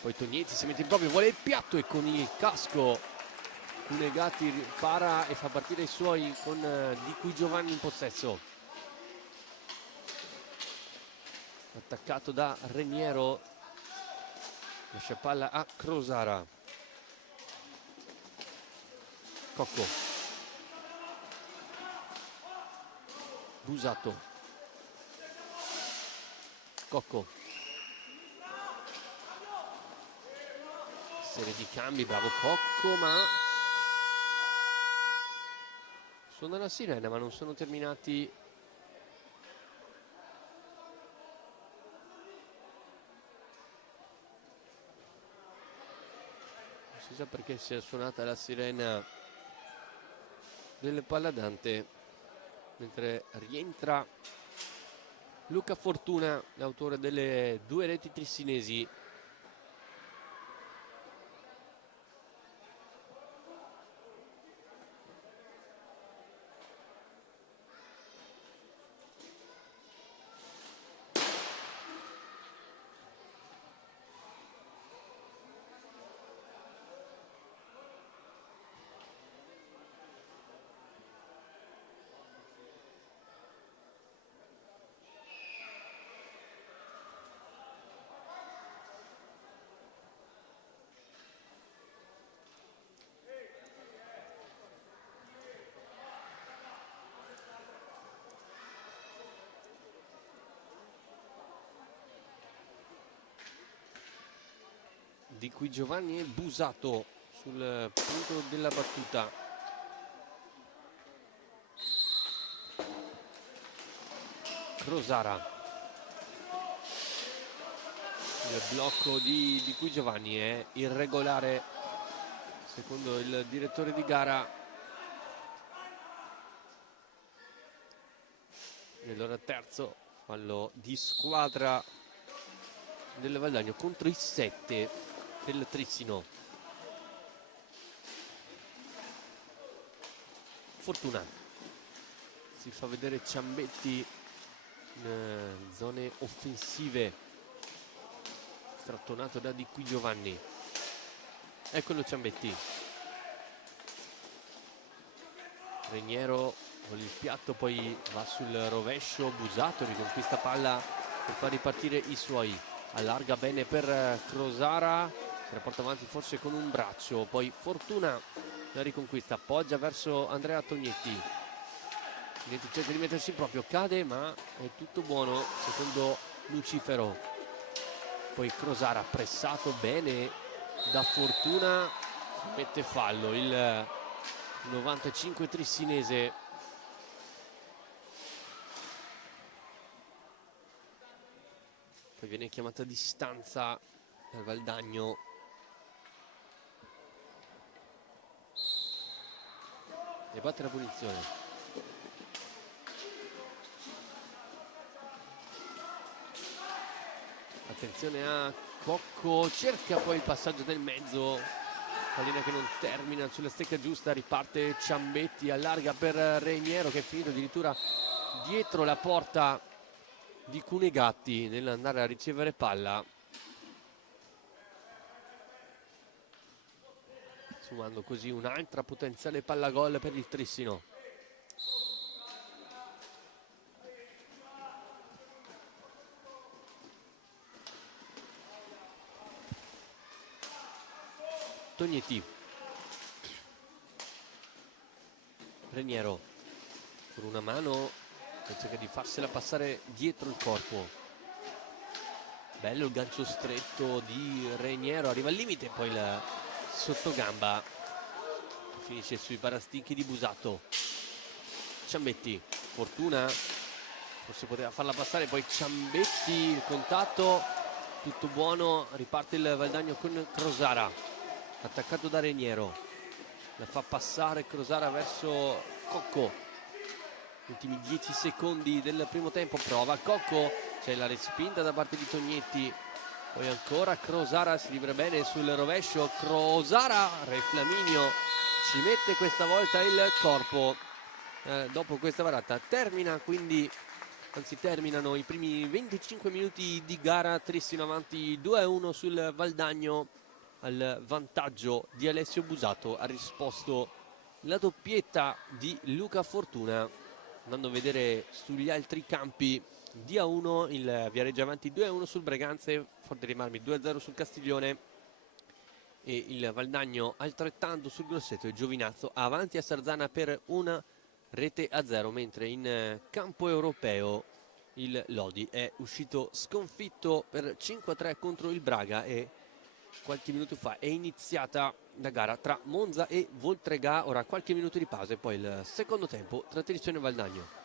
poi Tognetti si mette in proprio, vuole il piatto e con il casco Cunegatti para e fa partire i suoi con Di Cui Giovanni in possesso. Attaccato da Reniero, lascia palla a Crosara. Cocco, Busato, Cocco, serie di cambi, bravo Cocco, ma suona la sirena, ma non sono terminati. Non si sa perché sia suonata la sirena del Palladante, mentre rientra Luca Fortuna, l'autore delle 2 reti trissinesi. Di Cui Giovanni e Busato sul punto della battuta. Crosara, il blocco di Cui Giovanni è irregolare secondo il direttore di gara. Nell'ora terzo fallo di squadra del Valdagno contro i 7 del Trissino. Fortuna, si fa vedere Ciambetti in zone offensive, strattonato da Di Cui Giovanni. Eccolo Ciambetti. Reniero con il piatto, poi va sul rovescio, Busato riconquista palla per far ripartire i suoi, allarga bene per Crosara, se la porta avanti forse con un braccio, poi Fortuna la riconquista, appoggia verso Andrea Tognetti. Tognetti cerca di mettersi in proprio, cade ma è tutto buono secondo Lucifero. Poi Crosara pressato bene da Fortuna, mette fallo il 95 trissinese. Poi viene chiamata a distanza dal Valdagno. E batte la punizione. Attenzione a Cocco, cerca poi il passaggio del mezzo, pallina che non termina sulla stecca giusta, riparte Ciambetti, allarga per Reniero che è finito addirittura dietro la porta di Cunegatti nell'andare a ricevere palla, sumando così un'altra potenziale palla gol per il Trissino. Tognetti, Reniero con una mano cerca di farsela passare dietro il corpo. Bello il gancio stretto di Reniero, arriva al limite, poi il sottogamba finisce sui parastinchi di Busato. Ciambetti, Fortuna forse poteva farla passare, poi Ciambetti, il contatto, tutto buono, riparte il Valdagno con Crosara, attaccato da Reniero, la fa passare Crosara verso Cocco, ultimi 10 secondi del primo tempo, prova Cocco, c'è la respinta da parte di Tognetti, poi ancora Crosara, si libera bene sul rovescio, Crosara, Re Flaminio ci mette questa volta il corpo. Dopo questa varata terminano i primi 25 minuti di gara. Trissino avanti 2-1 sul Valdagno, al vantaggio di Alessio Busato. Ha risposto la doppietta di Luca Fortuna. Andando a vedere sugli altri campi, D1 il Viareggio avanti 2-1 sul Breganze, Forte dei Marmi 2-0 sul Castiglione e il Valdagno altrettanto sul Grosseto e Giovinazzo avanti a Sarzana per una rete a 0, mentre in campo europeo il Lodi è uscito sconfitto per 5-3 contro il Braga e qualche minuto fa è iniziata la gara tra Monza e Voltregà. Ora qualche minuto di pausa e poi il secondo tempo tra Trizione e Valdagno.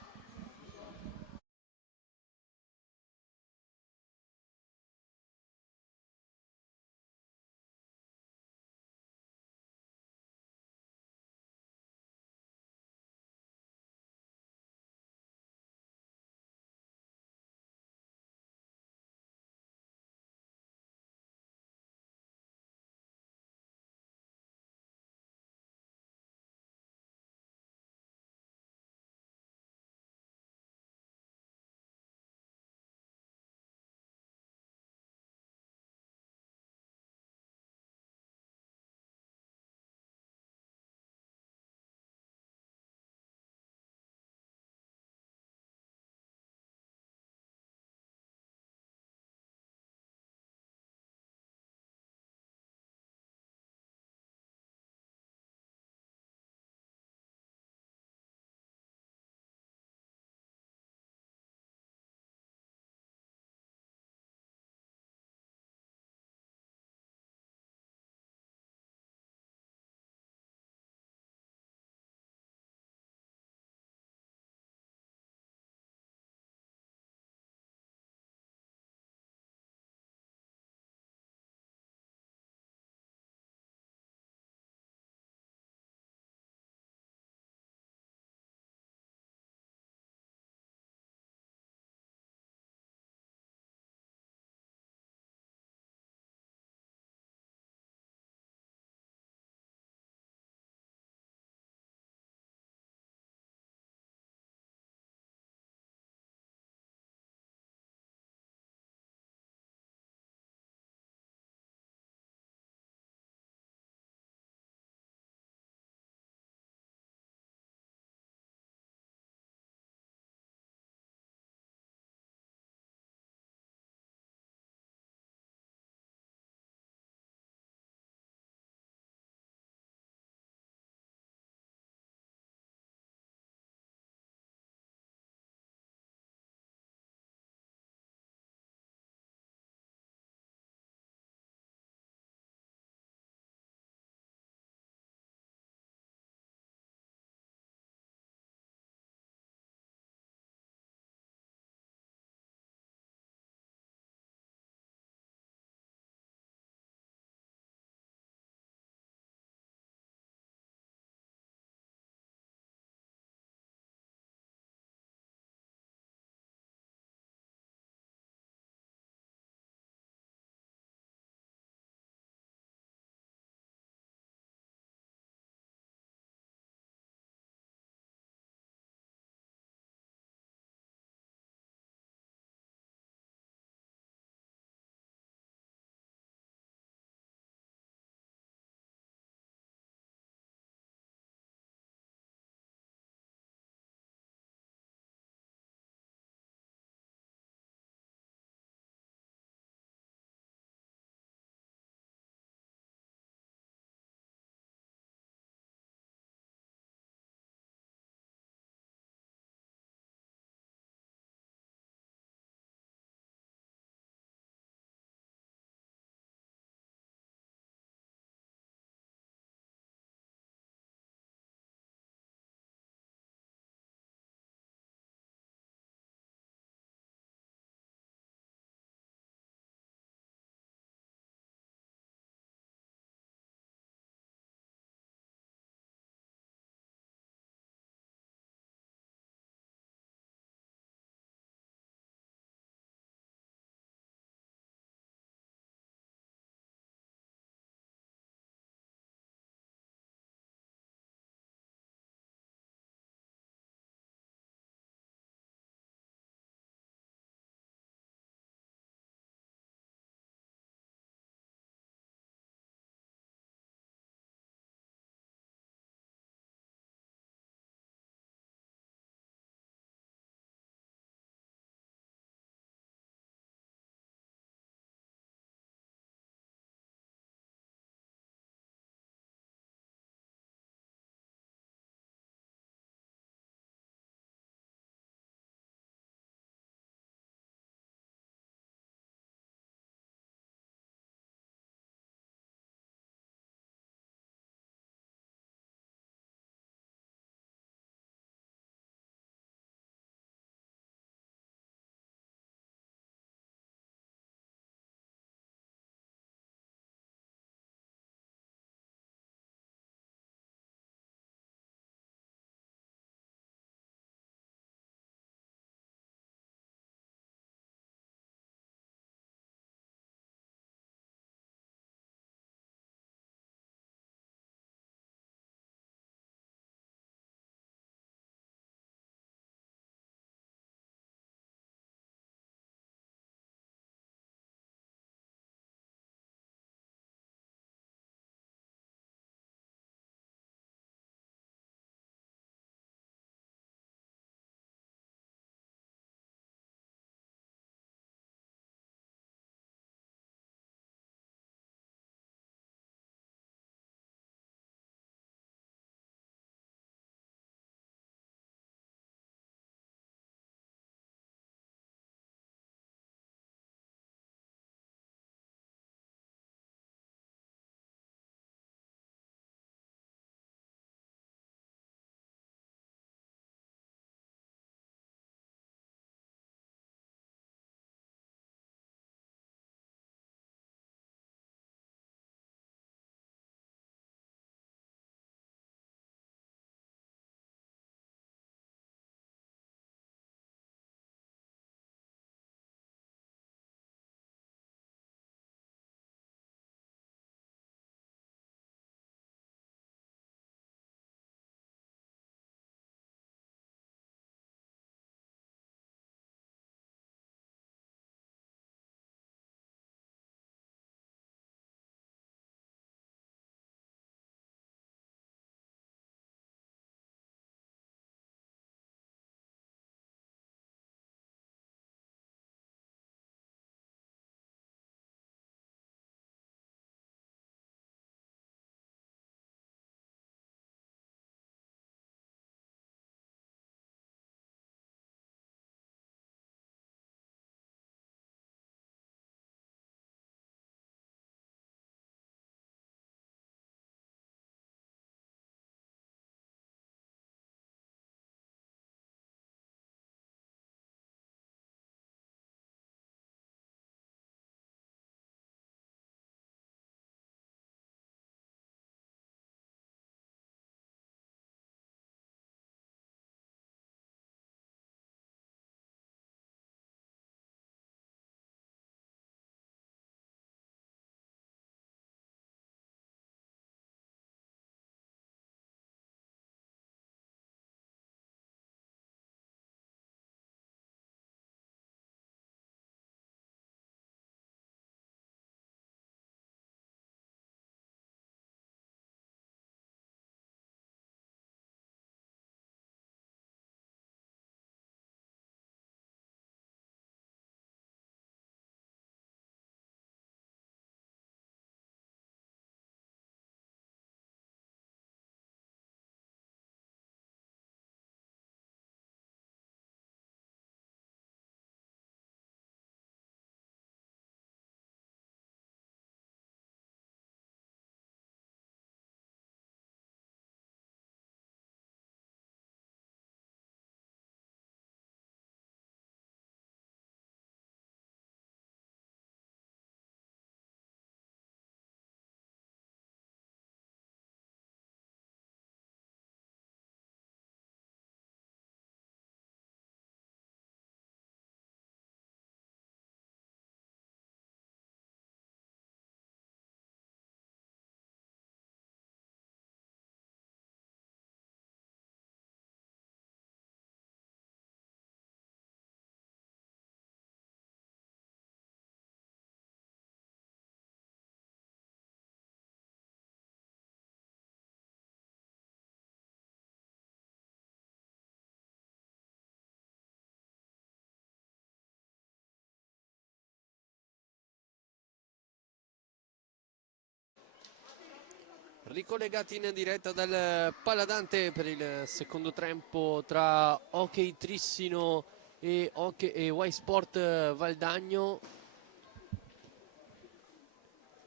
Ricollegati in diretta dal Paladante per il secondo tempo tra Hockey Trissino e Y Sport Valdagno.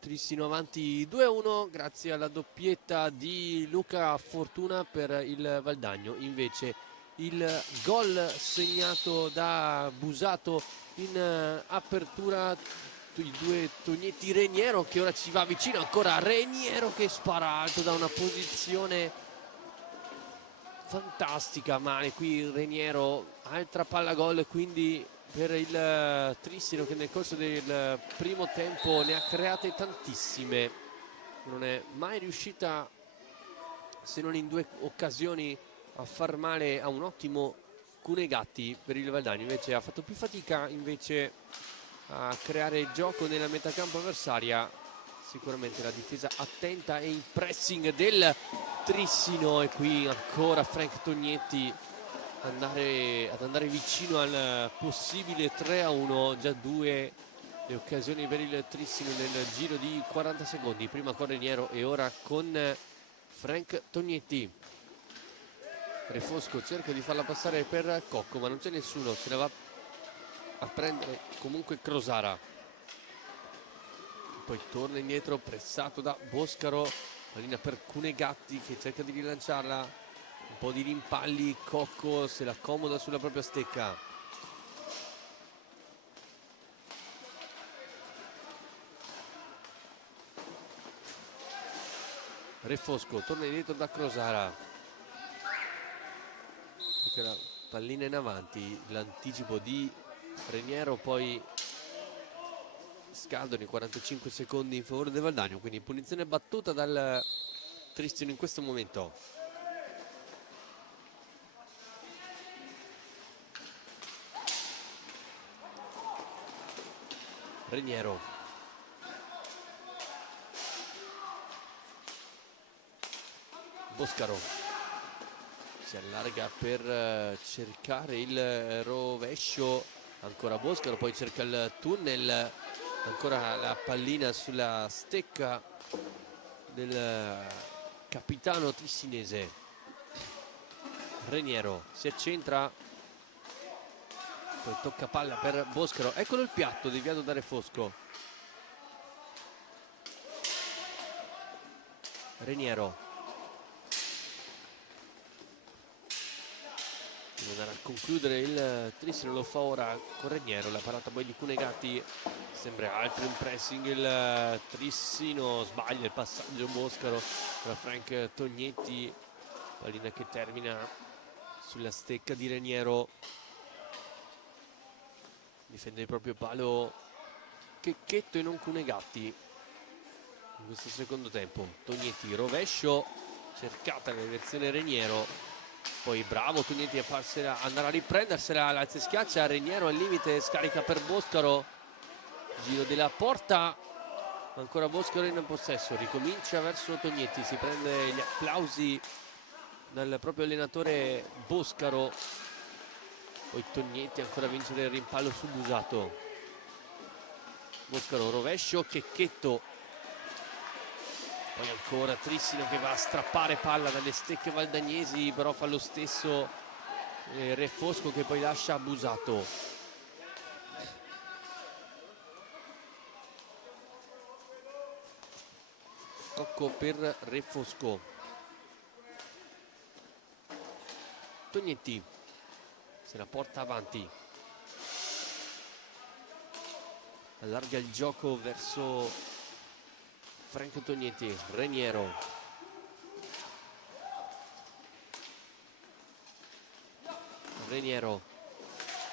Trissino avanti 2-1 grazie alla doppietta di Luca Fortuna per il Valdagno. Invece il gol segnato da Busato in apertura, i due Tognetti, Reniero che ora ci va vicino, ancora Reniero che spara alto da una posizione fantastica, male qui Reniero, altra palla gol quindi per il Trissino, che nel corso del primo tempo ne ha create tantissime, non è mai riuscita, se non in 2 occasioni, a far male a un ottimo Cunegatti per il Valdagno. Invece ha fatto più fatica invece a creare il gioco nella metacampo avversaria. Sicuramente la difesa attenta e il pressing del Trissino, e qui ancora Frank Tognetti ad andare vicino al possibile 3-1. Già 2 le occasioni per il Trissino nel giro di 40 secondi, prima con Reniero e ora con Frank Tognetti. Refosco cerca di farla passare per Cocco, ma non c'è nessuno, se la va a prendere comunque Crosara, poi torna indietro pressato da Boscaro, pallina per Cunegatti che cerca di rilanciarla, un po' di rimpalli, Cocco se la accomoda sulla propria stecca. Refosco torna indietro da Crosara, perché la pallina in avanti, l'anticipo di Reniero, poi scadono i 45 secondi in favore del Valdagno, quindi punizione battuta dal Trissino in questo momento. Reniero, Boscaro si allarga per cercare il rovescio, ancora Boscaro, poi cerca il tunnel, ancora la pallina sulla stecca del capitano trissinese. Reniero si accentra, poi tocca palla per Boscaro, eccolo il piatto deviato da Refosco. Reniero deve andare a concludere il Trissino, lo fa ora con Reniero, la parata poi di Cunegatti, sembra altro in pressing il Trissino, sbaglia il passaggio Boscaro tra Frank Tognetti, pallina che termina sulla stecca di Reniero, difende il proprio palo Checchetto e non Cunegatti in questo secondo tempo. Tognetti, rovescio, cercata la direzione Reniero, poi bravo Tognetti a farsela andare a riprendersela, l'alza e schiaccia, Reniero al limite, scarica per Boscaro, giro della porta, ancora Boscaro in possesso, ricomincia verso Tognetti, si prende gli applausi dal proprio allenatore Boscaro, poi Tognetti ancora a vincere il rimpallo su Busato. Boscaro, rovescio, Checchetto, poi ancora Trissino che va a strappare palla dalle stecche valdagnesi, però fa lo stesso Refosco che poi lascia Busato. Tocco per Refosco. Tognetti se la porta avanti, allarga il gioco verso Frank Tognetti. Reniero, Reniero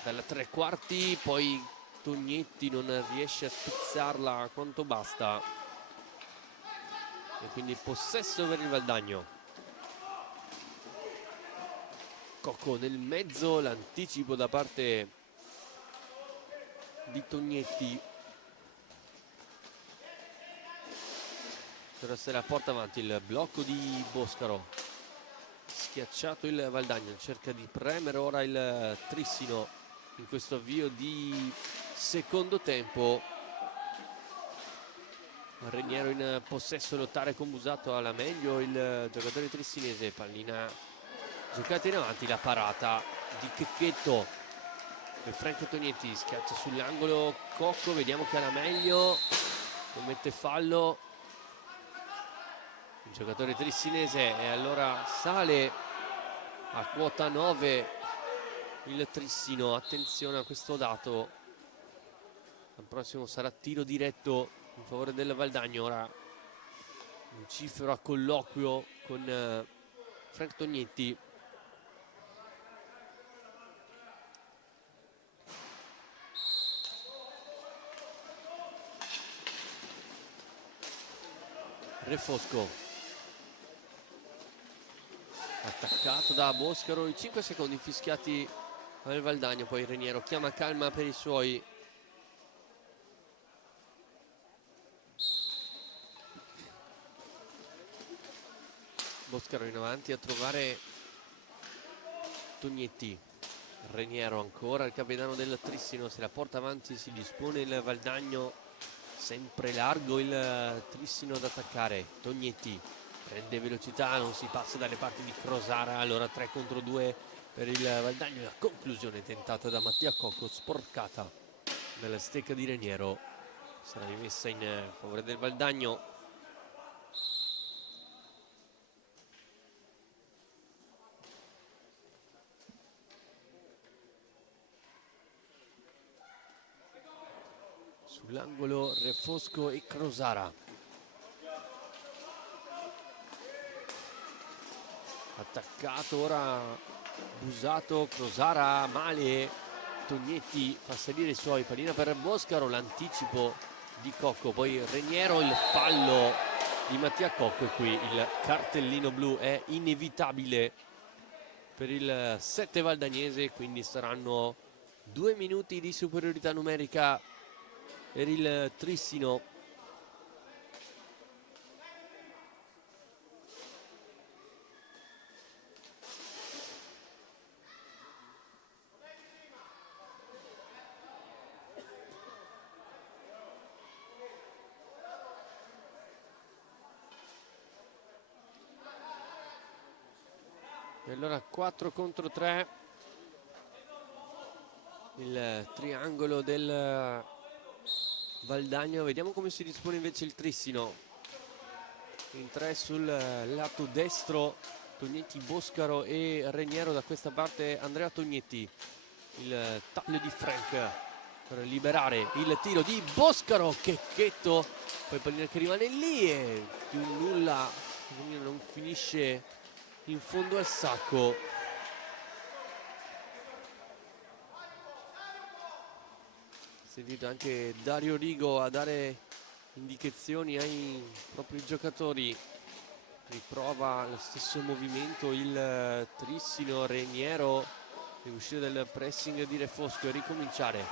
dalla 3/4, poi Tognetti non riesce a spizzarla quanto basta e quindi possesso per il Valdagno. Cocco nel mezzo, l'anticipo da parte di Tognetti, ora se la porta avanti, il blocco di Boscaro, schiacciato il Valdagno, cerca di premere ora il Trissino in questo avvio di secondo tempo. Reniero in possesso, lottare con Busato alla meglio il giocatore trissinese. Pallina giocata in avanti, la parata di Checchetto per Franco Tognetti, schiaccia sull'angolo Cocco, vediamo che ha la meglio, commette fallo il giocatore trissinese e allora sale a quota 9 il Trissino. Attenzione a questo dato, al prossimo sarà tiro diretto in favore del Valdagno. Ora un cifro a colloquio con Franco Tognetti. Refosco, attaccato da Boscaro, i 5 secondi fischiati al Valdagno, poi Reniero chiama calma per i suoi. Boscaro in avanti a trovare Tognetti. Reniero ancora, il capitano del Trissino, se la porta avanti, si dispone il Valdagno, sempre largo il Trissino ad attaccare. Tognetti prende velocità, non si passa dalle parti di Crosara, allora 3 contro 2 per il Valdagno. La conclusione tentata da Mattia Cocco, sporcata dalla stecca di Reniero, sarà rimessa in favore del Valdagno. Sull'angolo Refosco e Crosara. Attaccato ora Busato, Crosara male, Tognetti fa salire i suoi, pallina per Boscaro, l'anticipo di Cocco, poi Reniero, il fallo di Mattia Cocco e qui il cartellino blu è inevitabile per il 7 valdagnese, quindi saranno 2 minuti di superiorità numerica per il Trissino. E allora 4 contro 3, il triangolo del Valdagno. Vediamo come si dispone invece il Trissino. In 3 sul lato destro Tognetti, Boscaro e Reniero, da questa parte Andrea Tognetti. Il taglio di Frank per liberare il tiro di Boscaro, Checchetto, poi pallina che rimane lì e più nulla, non finisce in fondo al sacco. Sentito anche Dario Rigo a dare indicazioni ai propri giocatori. Riprova lo stesso movimento il Trissino. Reniero deve uscire dal pressing di Refosco e ricominciare.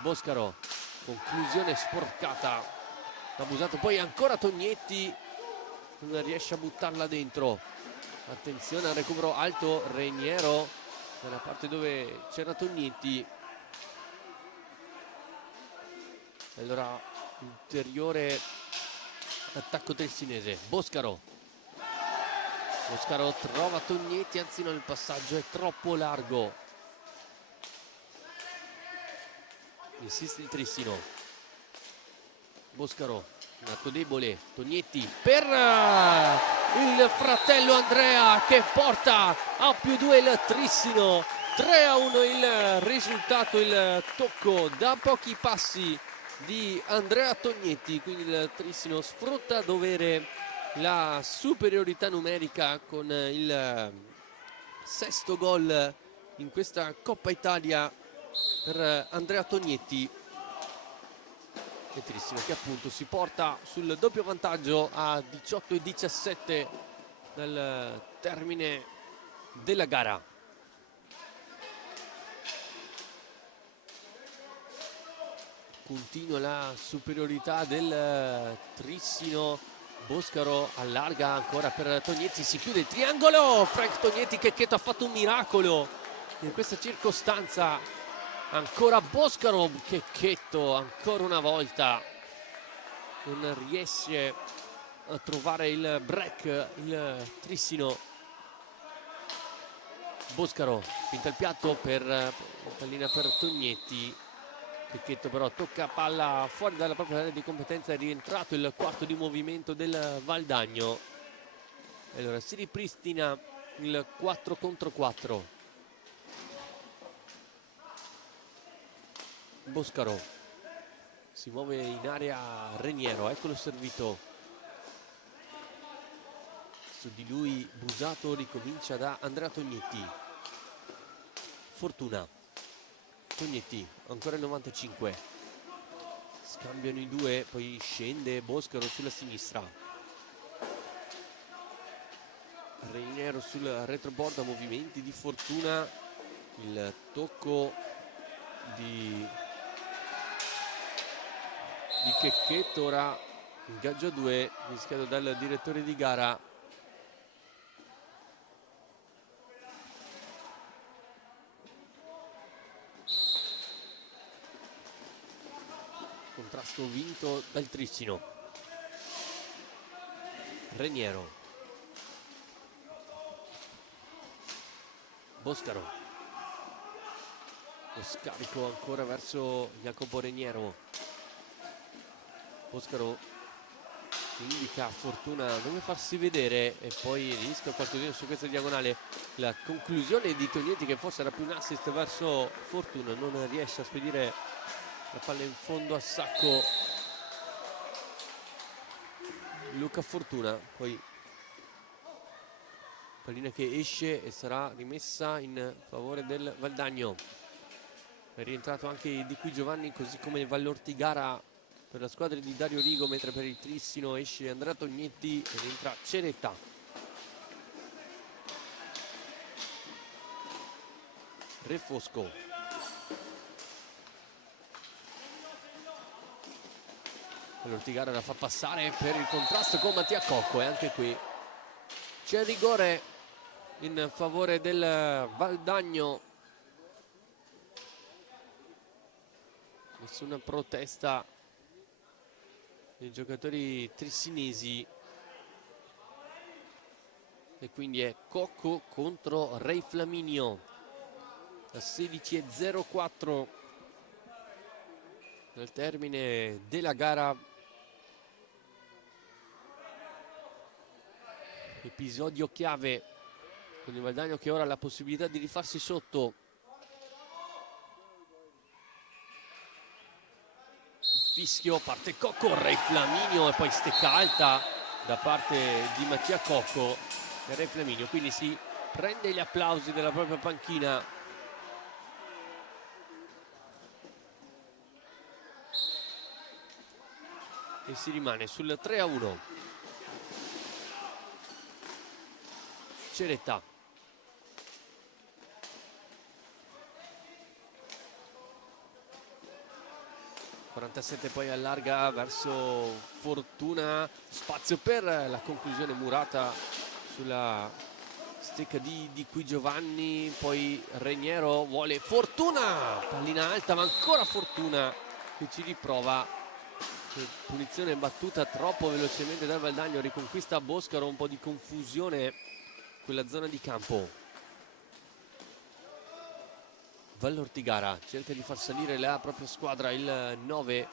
Boscaro, conclusione sporcata, abusato, poi ancora Tognetti, non riesce a buttarla dentro. Attenzione al recupero alto, Reniero nella parte dove c'era Tognetti. Allora ulteriore attacco trissinese. Boscaro trova Tognetti, anzi no, il passaggio è troppo largo. Insiste il Trissino. Boscaro, un atto debole, Tognetti per il fratello Andrea che porta a +2 il Trissino. 3-1 il risultato, il tocco da pochi passi di Andrea Tognetti, quindi il Trissino sfrutta a dovere la superiorità numerica con il 6° gol in questa Coppa Italia per Andrea Tognetti. E Trissino che appunto si porta sul doppio vantaggio a 18-17 dal termine della gara. Continua la superiorità del Trissino. Boscaro allarga ancora per Tognetti, si chiude il triangolo. Frank Tognetti, Checchetto ha fatto un miracolo in questa circostanza. Ancora Boscaro, Checchetto ancora una volta. non riesce a trovare il break il Trissino. Boscaro pinta il piatto per pallina per Tognetti. Picchetto però tocca palla fuori dalla propria area di competenza, è rientrato il quarto di movimento del Valdagno. Allora si ripristina il 4 contro 4. Boscaro si muove in area Reniero, eccolo servito. Su di lui Busato, ricomincia da Andrea Tognetti. Fortuna. Tognetti, ancora il 95. Scambiano i due, poi scende Boscaro sulla sinistra. Reniero sul retroboard a movimenti di Fortuna. Il tocco di Checchetto, ora ingaggio a 2 rischiato dal direttore di gara. Contrasto vinto dal Trissino. Reniero. Boscaro. Lo scarico ancora verso Jacopo Reniero. Boscaro indica a Fortuna dove farsi vedere e poi rischia qualcosina su questa diagonale. La conclusione di Tognetti, che forse era più un assist verso Fortuna, non riesce a spedire la palla in fondo a sacco Luca Fortuna. Poi pallina che esce e sarà rimessa in favore del Valdagno. È rientrato anche Di Qui Giovanni, così come Vallortigara per la squadra di Dario Rigo, mentre per il Trissino esce Andrea Tognetti e rientra Ceretta. Refosco. Vallortigara la fa passare per il contrasto con Mattia Cocco e anche qui c'è rigore in favore del Valdagno. Nessuna protesta dei giocatori trissinesi e quindi è Cocco contro Ray Flaminio a 16:04 al termine della gara. Episodio chiave con il Valdagno che ora ha la possibilità di rifarsi sotto. Fischio, parte Cocco, Ray Flaminio e poi stecca alta da parte di Mattia Cocco e Ray Flaminio quindi si prende gli applausi della propria panchina. E si rimane sul 3-1. Ceretta. Poi allarga verso Fortuna, spazio per la conclusione murata sulla stecca di Qui Giovanni, poi Reniero vuole Fortuna, pallina alta ma ancora Fortuna che ci riprova. Punizione battuta troppo velocemente dal Valdagno, riconquista Boscaro, un po' di confusione in quella zona di campo. Vallortigara cerca di far salire la propria squadra, il 9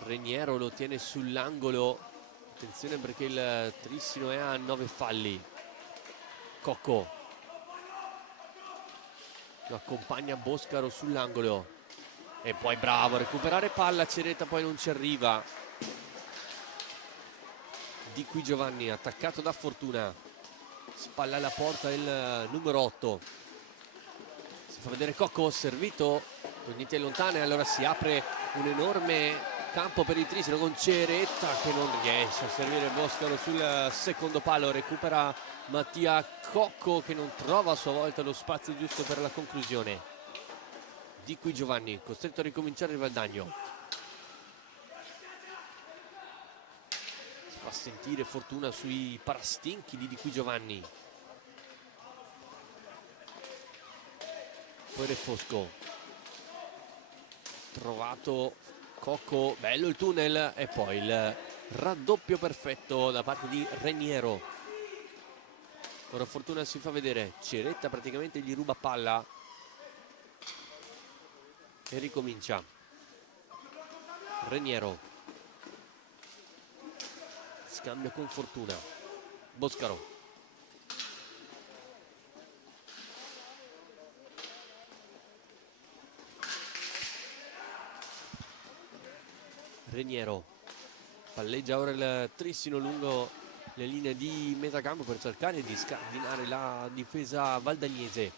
Reniero lo tiene sull'angolo, attenzione perché il Trissino è a 9 falli. Cocco lo accompagna Boscaro sull'angolo e poi bravo a recuperare palla, Ceretta poi non ci arriva. Di Qui Giovanni attaccato da Fortuna, spalla alla porta il numero 8. Fa vedere Cocco, servito, Tognetti allontana e allora si apre un enorme campo per il Trissino con Ceretta che non riesce a servire Boscaro sul secondo palo, recupera Mattia Cocco che non trova a sua volta lo spazio giusto per la conclusione. Di Qui Giovanni, costretto a ricominciare il Valdagno. Si fa sentire Fortuna sui parastinchi di Qui Giovanni. Poi Refosco, trovato Cocco, bello il tunnel e poi il raddoppio perfetto da parte di Reniero. Ora Fortuna si fa vedere, Ceretta praticamente gli ruba palla e ricomincia. Reniero, scambio con Fortuna, Boscaro, Reniero, palleggia ora il Trissino lungo le linee di metacampo per cercare di scardinare la difesa valdagnese.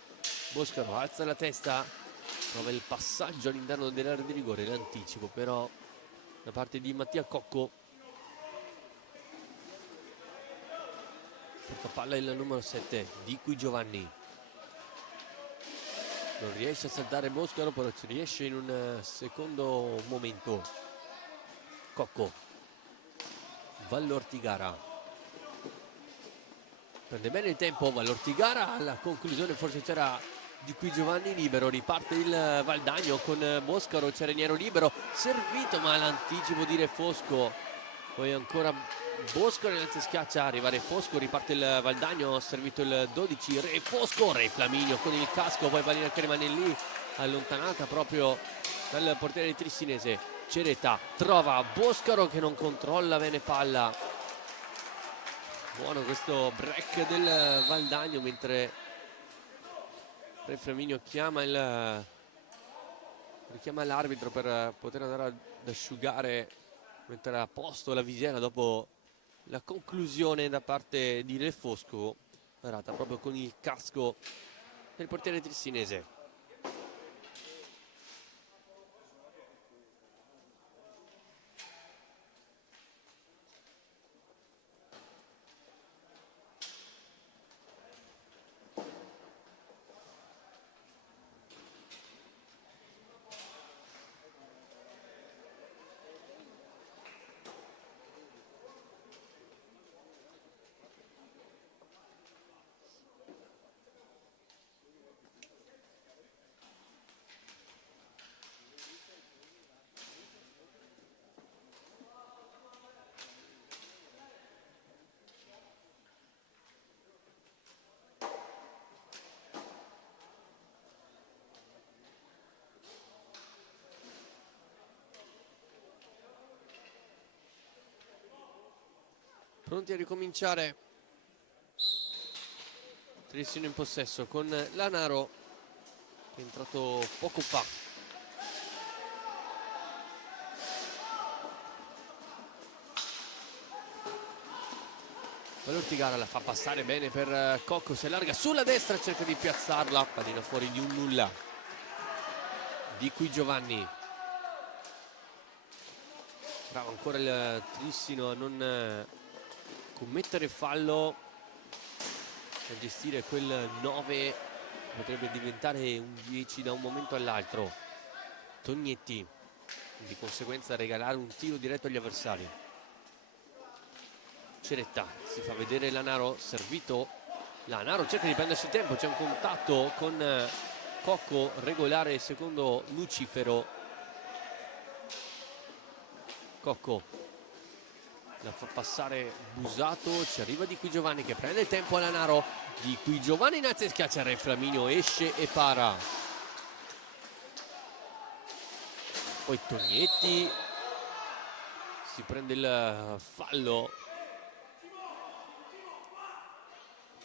Boscaro alza la testa, prova il passaggio all'interno dell'area di rigore, l'anticipo però da parte di Mattia Cocco. Porta palla il numero 7 di Qui Giovanni, non riesce a saltare Boscaro, però ci riesce in un secondo momento. Cocco, Vallortigara, prende bene il tempo Vallortigara, alla conclusione forse c'era di Qui Giovanni libero, riparte il Valdagno con Boscaro, c'è Reniero libero, servito ma l'anticipo di Re Fosco, poi ancora Boscaro inizia a schiaccia, arriva Re Fosco, riparte il Valdagno, servito il 12, Re Fosco, Re Flaminio con il casco, poi pallina che rimane lì, allontanata proprio dal portiere trissinese. Ceretta trova Boscaro che non controlla bene palla, buono questo break del Valdagno, mentre Re Flaminio richiama l'arbitro per poter andare ad asciugare, mettere a posto la visiera dopo la conclusione da parte di Re Fosco, parata proprio con il casco del portiere trissinese. Pronti a ricominciare, Trissino in possesso con Lanaro che è entrato poco fa. Vallortigara la fa passare bene per Cocco, si allarga sulla destra, cerca di piazzarla, pallina fuori di un nulla di Qui Giovanni. Bravo ancora il Trissino a non commettere fallo, a gestire quel 9, potrebbe diventare un 10 da un momento all'altro. Tognetti, di conseguenza regalare un tiro diretto agli avversari. Ceretta, si fa vedere Lanaro, servito, Lanaro cerca di prendersi il tempo, c'è un contatto con Cocco, regolare secondo Lucifero. Cocco la fa passare Busato, ci arriva di Qui Giovanni che prende il tempo a Lanaro, di Qui Giovanni inizia a schiacciare, Re Flaminio esce e para. Poi Tognetti si prende il fallo,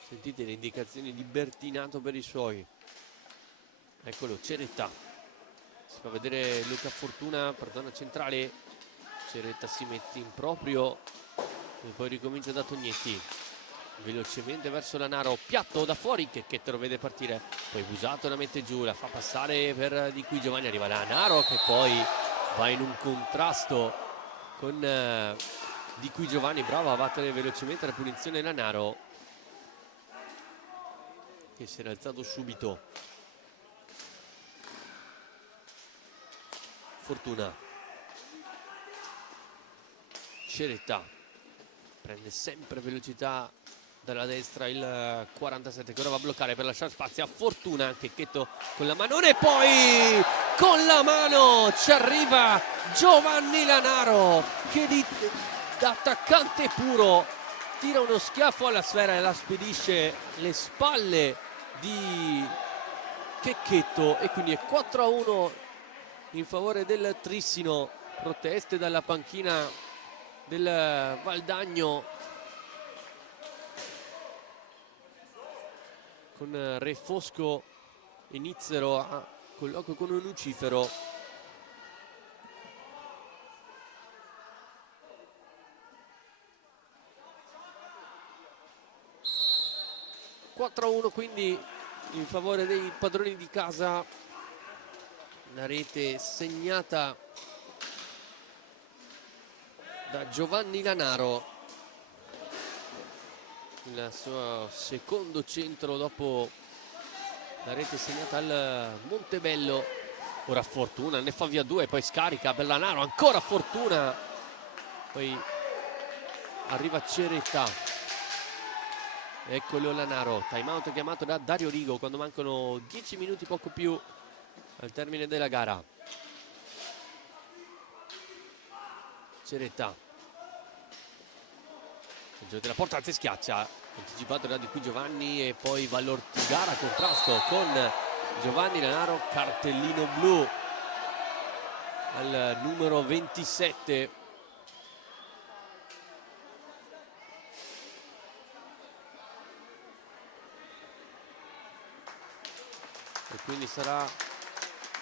sentite le indicazioni di Bertinato per i suoi. Eccolo, Ceretta, si fa vedere Luca Fortuna per zona centrale. Ceretta si mette in proprio e poi ricomincia da Tognetti, velocemente verso Lanaro, piatto da fuori, Checchetto lo vede partire, poi Busato la mette giù, la fa passare per di Qui Giovanni, arriva Lanaro che poi va in un contrasto con di Qui Giovanni, bravo a battere velocemente la punizione Lanaro che si era alzato subito. Fortuna, Ceretta prende sempre velocità dalla destra il 47 che ora va a bloccare per lasciare spazio a Fortuna, Checchetto con la manone e poi con la mano ci arriva Giovanni Lanaro che da attaccante puro, tira uno schiaffo alla sfera e la spedisce alle spalle di Checchetto, e quindi è 4-1 in favore del Trissino. Proteste dalla panchina del Valdagno, con Re Fosco e Nizzero a colloquio con un Lucifero. Quindi in favore dei padroni di casa. La rete segnata da Giovanni Lanaro, il suo secondo centro dopo la rete segnata al Montebello. Ora Fortuna ne fa via due, poi scarica per Lanaro, ancora Fortuna, poi arriva Ceretta. Eccolo Lanaro, time out chiamato da Dario Rigo quando mancano 10 minuti, poco più, al termine della gara. Ceretta, il gioco della porta, anzi schiaccia, anticipato da di qui Giovanni, e poi va l'Ortigara, contrasto con Giovanni Lanaro, cartellino blu al numero 27. E quindi sarà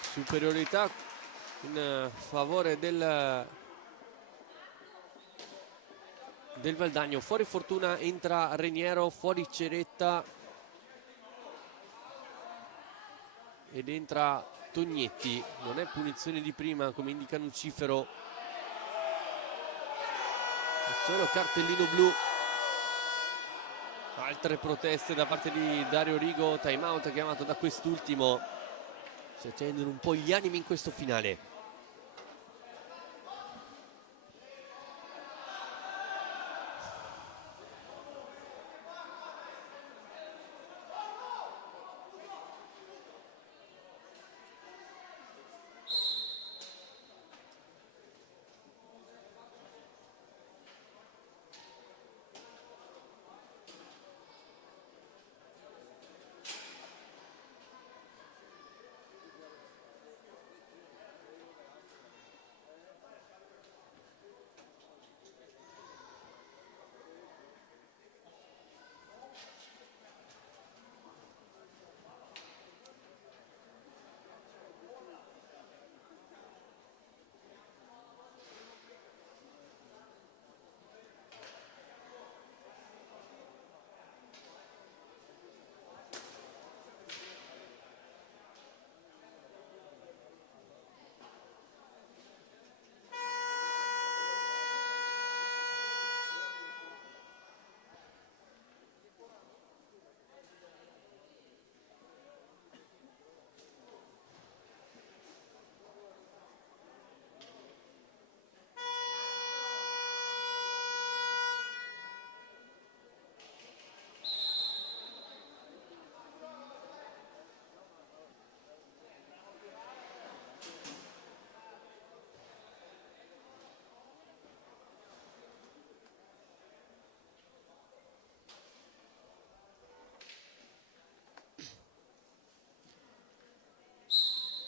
superiorità in favore del Valdagno. Fuori Fortuna, entra Reniero, fuori Ceretta ed entra Tognetti. Non è punizione di prima come indica Lucifero, è solo cartellino blu. Altre proteste da parte di Dario Rigo, time out chiamato da quest'ultimo. Si accendono un po' gli animi in questo finale.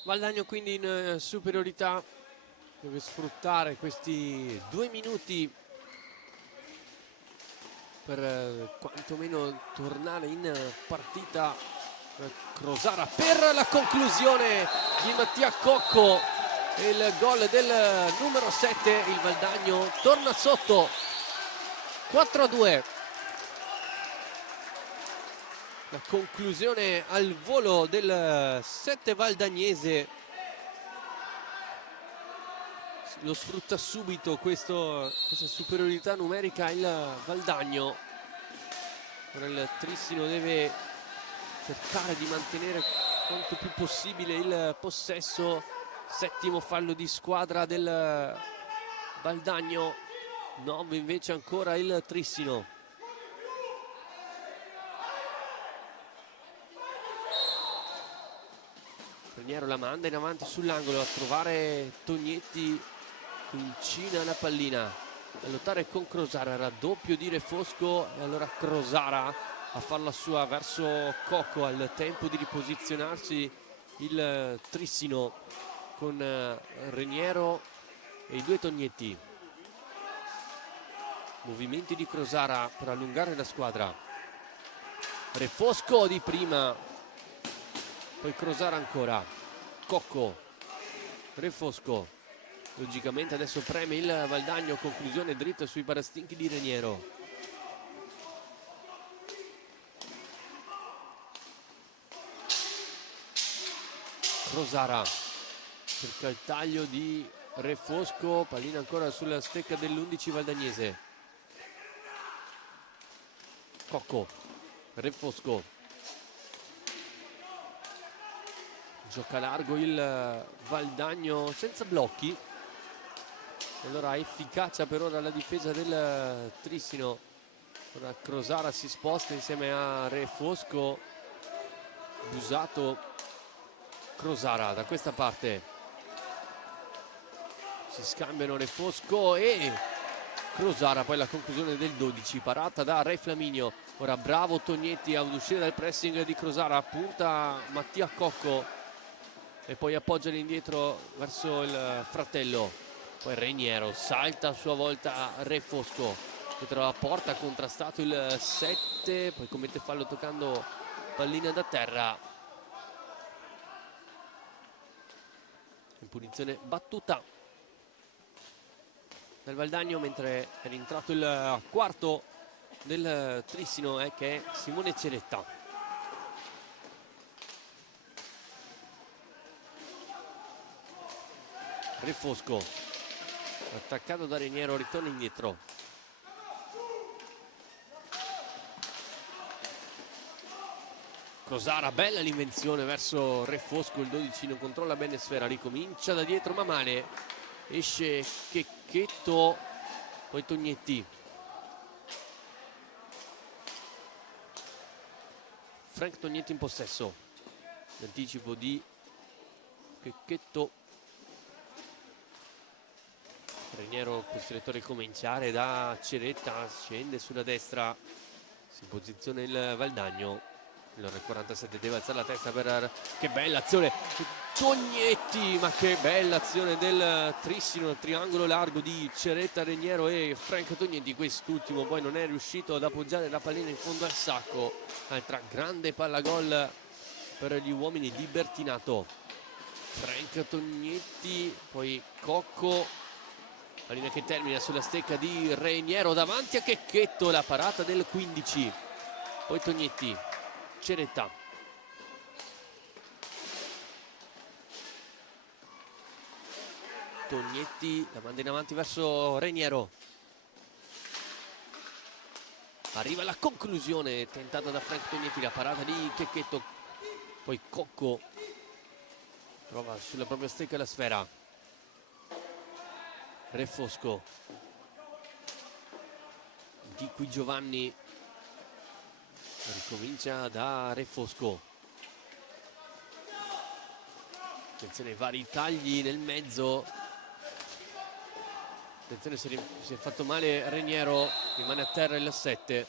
Valdagno quindi in superiorità, deve sfruttare questi 2 minuti per quantomeno tornare in partita. Crosara per la conclusione di Mattia Cocco, il gol del numero 7. Il Valdagno torna sotto 4-2. La conclusione al volo del 7 valdagnese, lo sfrutta subito questa superiorità numerica il Valdagno. Ora il Trissino deve cercare di mantenere quanto più possibile il possesso. Settimo fallo di squadra del Valdagno, 9 invece ancora il Trissino. Reniero la manda in avanti sull'angolo a trovare Tognetti, cucina la pallina. a lottare con Crosara, raddoppio di Refosco e allora Crosara a farla sua verso Cocco, al tempo di riposizionarsi il Trissino con Reniero e i due Tognetti. Movimenti di Crosara per allungare la squadra. Refosco di prima, poi Crosara ancora, Cocco, Refosco. Logicamente adesso preme il Valdagno, conclusione dritta sui barastinchi di Reniero. Crosara cerca il taglio di Refosco, pallina ancora sulla stecca dell'11 valdagnese. Cocco, Refosco, gioca largo il Valdagno senza blocchi. Allora efficacia per ora la difesa del Trissino. Ora Crosara si sposta insieme a Refosco. Busato, Crosara da questa parte. Si scambiano Refosco e Crosara, poi la conclusione del 12, parata da Re Flaminio. Ora bravo Tognetti ad uscire dal pressing di Crosara, punta Mattia Cocco e poi appoggia indietro verso il fratello. Poi Reniero salta a sua volta Refosco dietro la porta, ha contrastato il 7, poi commette fallo toccando pallina da terra. In punizione battuta del Valdagno, mentre è rientrato il quarto del Trissino che è Simone Ceretta. Refosco attaccato da Reniero, ritorna indietro. Crosara, bella l'invenzione verso Refosco, il 12 non controlla bene sfera, ricomincia da dietro ma male, esce Checchetto, poi Tognetti. Frank Tognetti in possesso, l'anticipo di Checchetto. Reniero costretto a ricominciare da Ceretta, scende sulla destra, si posiziona il Valdagno. Allora il 47 deve alzare la testa per... Che bella azione! Tognetti, ma che bella azione del Trissino, il triangolo largo di Ceretta, Reniero e Frank Tognetti. Quest'ultimo poi non è riuscito ad appoggiare la pallina in fondo al sacco. Altra grande palla gol per gli uomini di Bertinato. Frank Tognetti, poi Cocco, pallina che termina sulla stecca di Reniero davanti a Checchetto, la parata del 15. Poi Tognetti, Ceretta. Tognetti la manda in avanti verso Reniero. Arriva la conclusione tentata da Frank Tognetti, la parata di Checchetto. Poi Cocco prova sulla propria stecca la sfera. Refosco, di qui Giovanni, ricomincia da Refosco. Attenzione ai vari tagli nel mezzo. Attenzione, si è fatto male Reniero, rimane a terra il 7.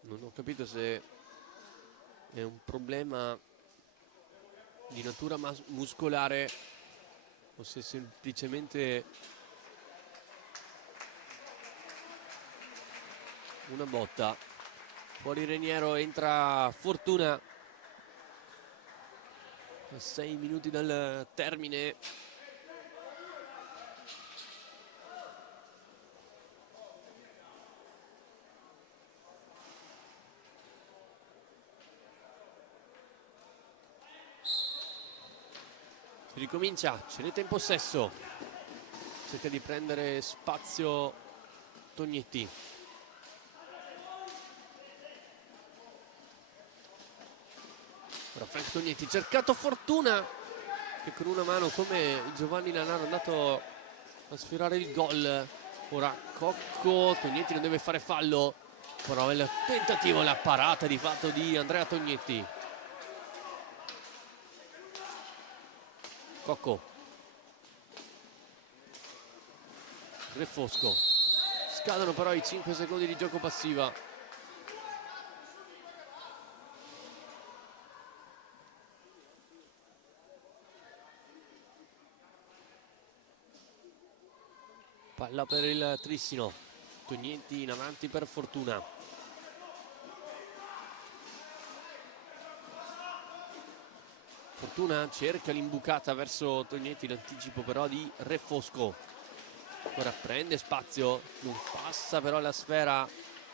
Non ho capito se è un problema di natura muscolare o se semplicemente una botta. Fuori Reniero, entra Fortuna a 6 minuti dal termine. Si ricomincia, Ceretta in possesso, cerca di prendere spazio Tognetti. Ora Frank Tognetti, cercato Fortuna che con una mano come Giovanni Lanaro è andato a sfiorare il gol. Ora Cocco, Tognetti non deve fare fallo, però il tentativo, la parata di fatto di Andrea Tognetti. Cocco, Refosco, scadono però i 5 secondi di gioco passiva. Palla per il Trissino, Tognetti in avanti per Fortuna. Fortuna cerca l'imbucata verso Tognetti, l'anticipo però di Refosco. Ora prende spazio, non passa però la sfera,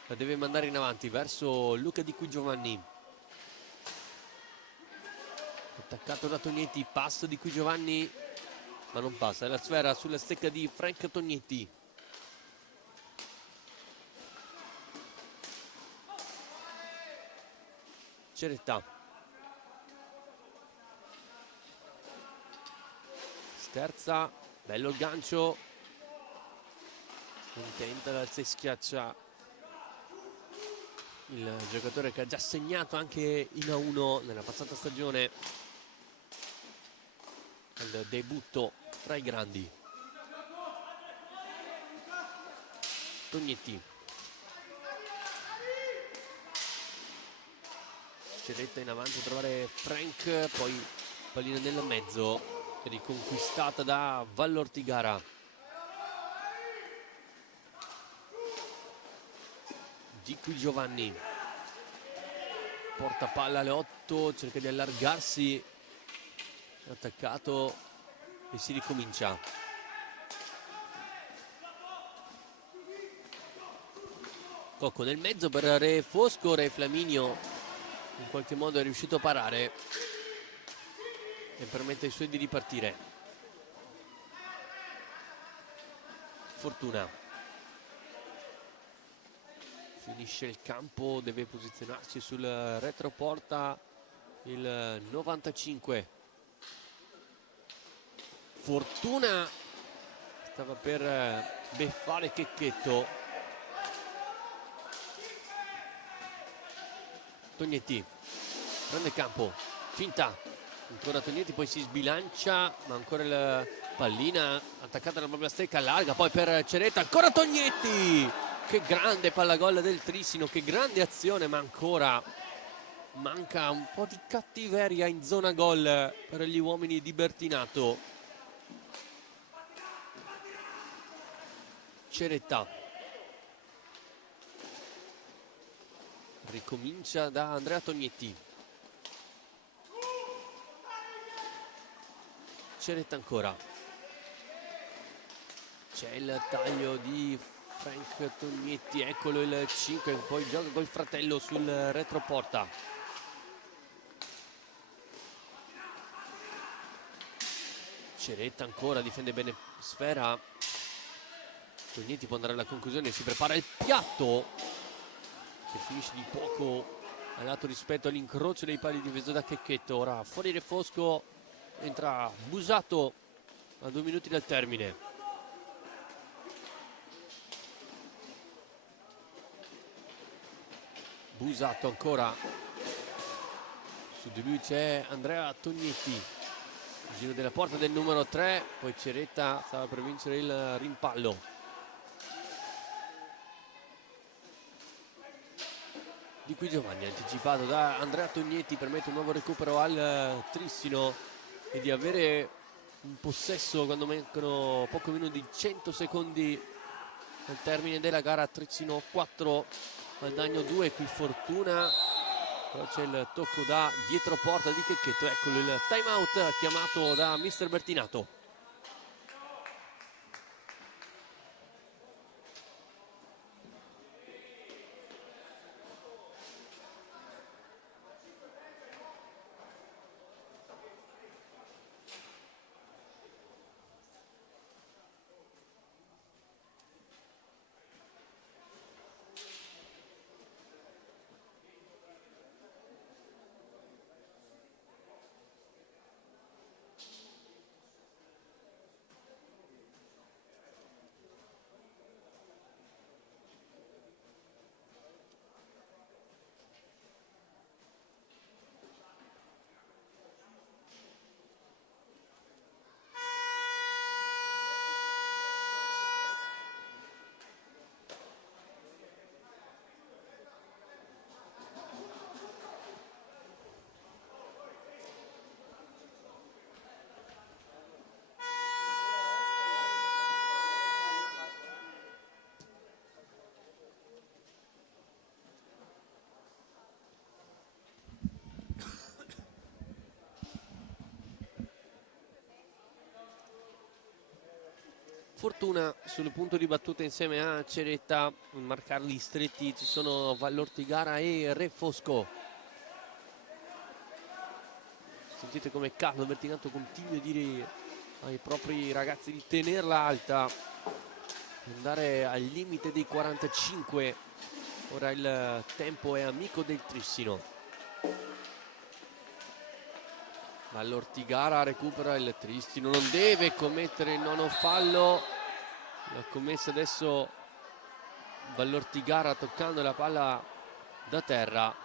la deve mandare in avanti verso Luca Di Qui Giovanni. Attaccato da Tognetti, passo Di Qui Giovanni, ma non passa, è la sfera sulla stecca di Frank Tognetti. Ceretta, sterza, bello il gancio, intenta l'alza e schiaccia il giocatore che ha già segnato anche in A1 nella passata stagione al debutto tra i grandi. Tognetti, Ceretta in avanti a trovare Frank, poi pallina nel mezzo, riconquistata da Vallortigara. Di Qui Giovanni, porta palla alle 8, cerca di allargarsi, attaccato e si ricomincia. Cocco nel mezzo per Refosco, Re Flaminio in qualche modo è riuscito a parare e permette ai suoi di ripartire. Fortuna finisce il campo, deve posizionarsi sul retroporta il 95. Fortuna stava per beffare Checchetto. Tognetti prende campo, finta, ancora Tognetti, poi si sbilancia, ma ancora la pallina attaccata alla propria stecca, larga, poi per Ceretta, ancora Tognetti. Che grande pallagol del Trissino, che grande azione, ma ancora manca un po' di cattiveria in zona gol per gli uomini di Bertinato. Ceretta ricomincia da Andrea Tognetti. Ceretta ancora, c'è il taglio di Frank Tognetti, eccolo il 5, poi gioca col fratello sul retroporta. Ceretta ancora, difende bene sfera. Tognetti può andare alla conclusione, si prepara il piatto che finisce di poco a lato rispetto all'incrocio dei pali difeso da Checchetto. Ora fuori Refosco, entra Busato a 2 minuti dal termine. Busato ancora, su di lui c'è Andrea Tognetti, giro della porta del numero 3, poi Ceretta stava per vincere il rimpallo. Di Qui Giovanni, anticipato da Andrea Tognetti, permette un nuovo recupero al Trissino e di avere un possesso quando mancano poco meno di 100 secondi al termine della gara. Trissino 4, Valdagno 2, qui Fortuna, però c'è il tocco da dietro porta di Checchetto. Eccolo il time out chiamato da mister Bertinato. Fortuna sul punto di battuta insieme a Ceretta. A marcarli stretti ci sono Vallortigara e Re Fosco. Sentite come Carlo Bertinato continua a dire ai propri ragazzi di tenerla alta, andare al limite dei 45. Ora il tempo è amico del Trissino. Vallortigara recupera il Trissino, non deve commettere il nono fallo. L'ha commessa adesso Vallortigara toccando la palla da terra.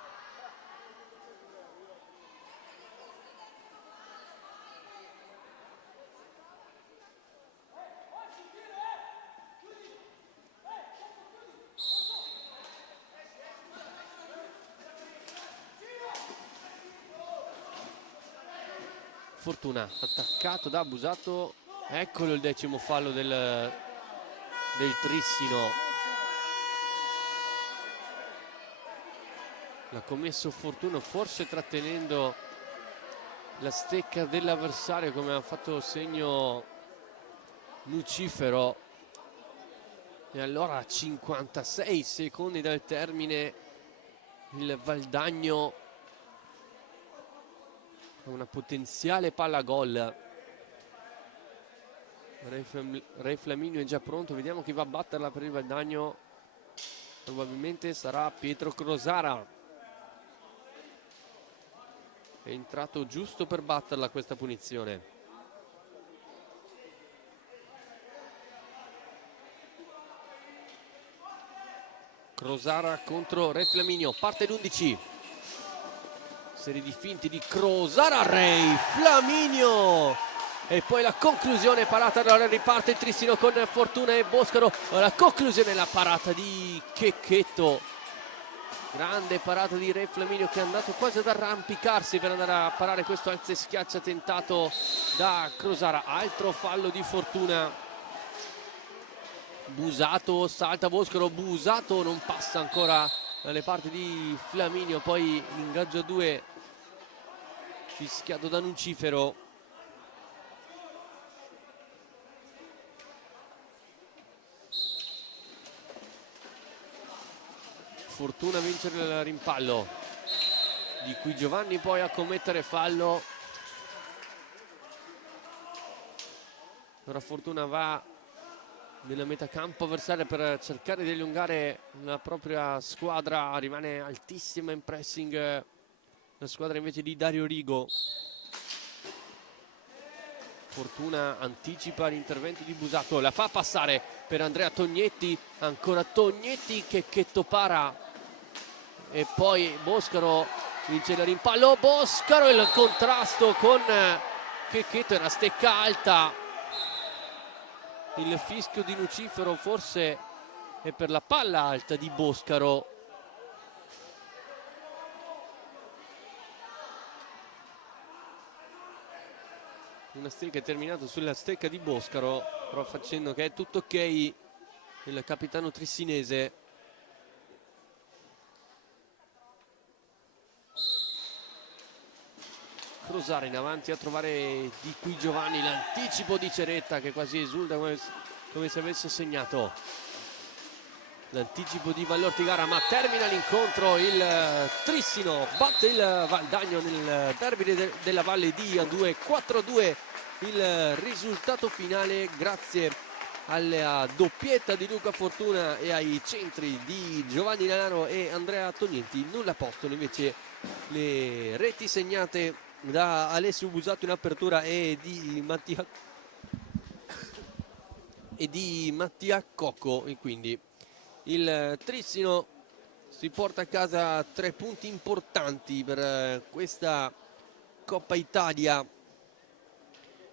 Fortuna attaccato da Busato, eccolo il 10° fallo del Trissino. L'ha commesso Fortuna, forse trattenendo la stecca dell'avversario, come ha fatto segno Nucifero. E allora a 56 secondi dal termine il Valdagno, una potenziale palla gol. Re Flaminio è già pronto, vediamo chi va a batterla per il Valdagno. Probabilmente sarà Pietro Crosara. È entrato giusto per batterla questa punizione. Crosara contro Re Flaminio, parte l'11. Serie di finti di Crosara, Re Flaminio, e poi la conclusione parata. Allora riparte il Trissino con Fortuna e Boscaro. La conclusione, la parata di Checchetto, grande parata di Re Flaminio, che è andato quasi ad arrampicarsi per andare a parare questo alza e schiaccia tentato da Crosara. Altro fallo di Fortuna. Busato salta Boscaro, Busato non passa ancora dalle parti di Flaminio, poi l'ingaggio a 2 fischiato da Nucifero. Fortuna vince il rimpallo, di cui Giovanni poi a commettere fallo. Ora Fortuna va nella metacampo avversaria per cercare di allungare la propria squadra. Rimane altissima in pressing la squadra invece di Dario Rigo. Fortuna anticipa l'intervento di Busato, la fa passare per Andrea Tognetti, ancora Tognetti che para, e poi Boscaro vince il rimpallo. Boscaro, il contrasto con Checchetto, era stecca alta. Il fischio di Nucifero forse è per la palla alta di Boscaro. Una stecca è terminata sulla stecca di Boscaro, però facendo che è tutto ok il capitano trissinese. Crosara in avanti a trovare di qui Giovanni, l'anticipo di Ceretta che quasi esulta come se avesse segnato. L'anticipo di Vallortigara, ma termina l'incontro il Trissino, batte il Valdagno nel derby della Valle di A2, 4-2 il risultato finale grazie alla doppietta di Luca Fortuna e ai centri di Giovanni Lanaro e Andrea Tognetti. Nulla possono invece le reti segnate da Alessio Busato in apertura e di Mattia Cocco, e quindi il Trissino si porta a casa 3 punti importanti per questa Coppa Italia.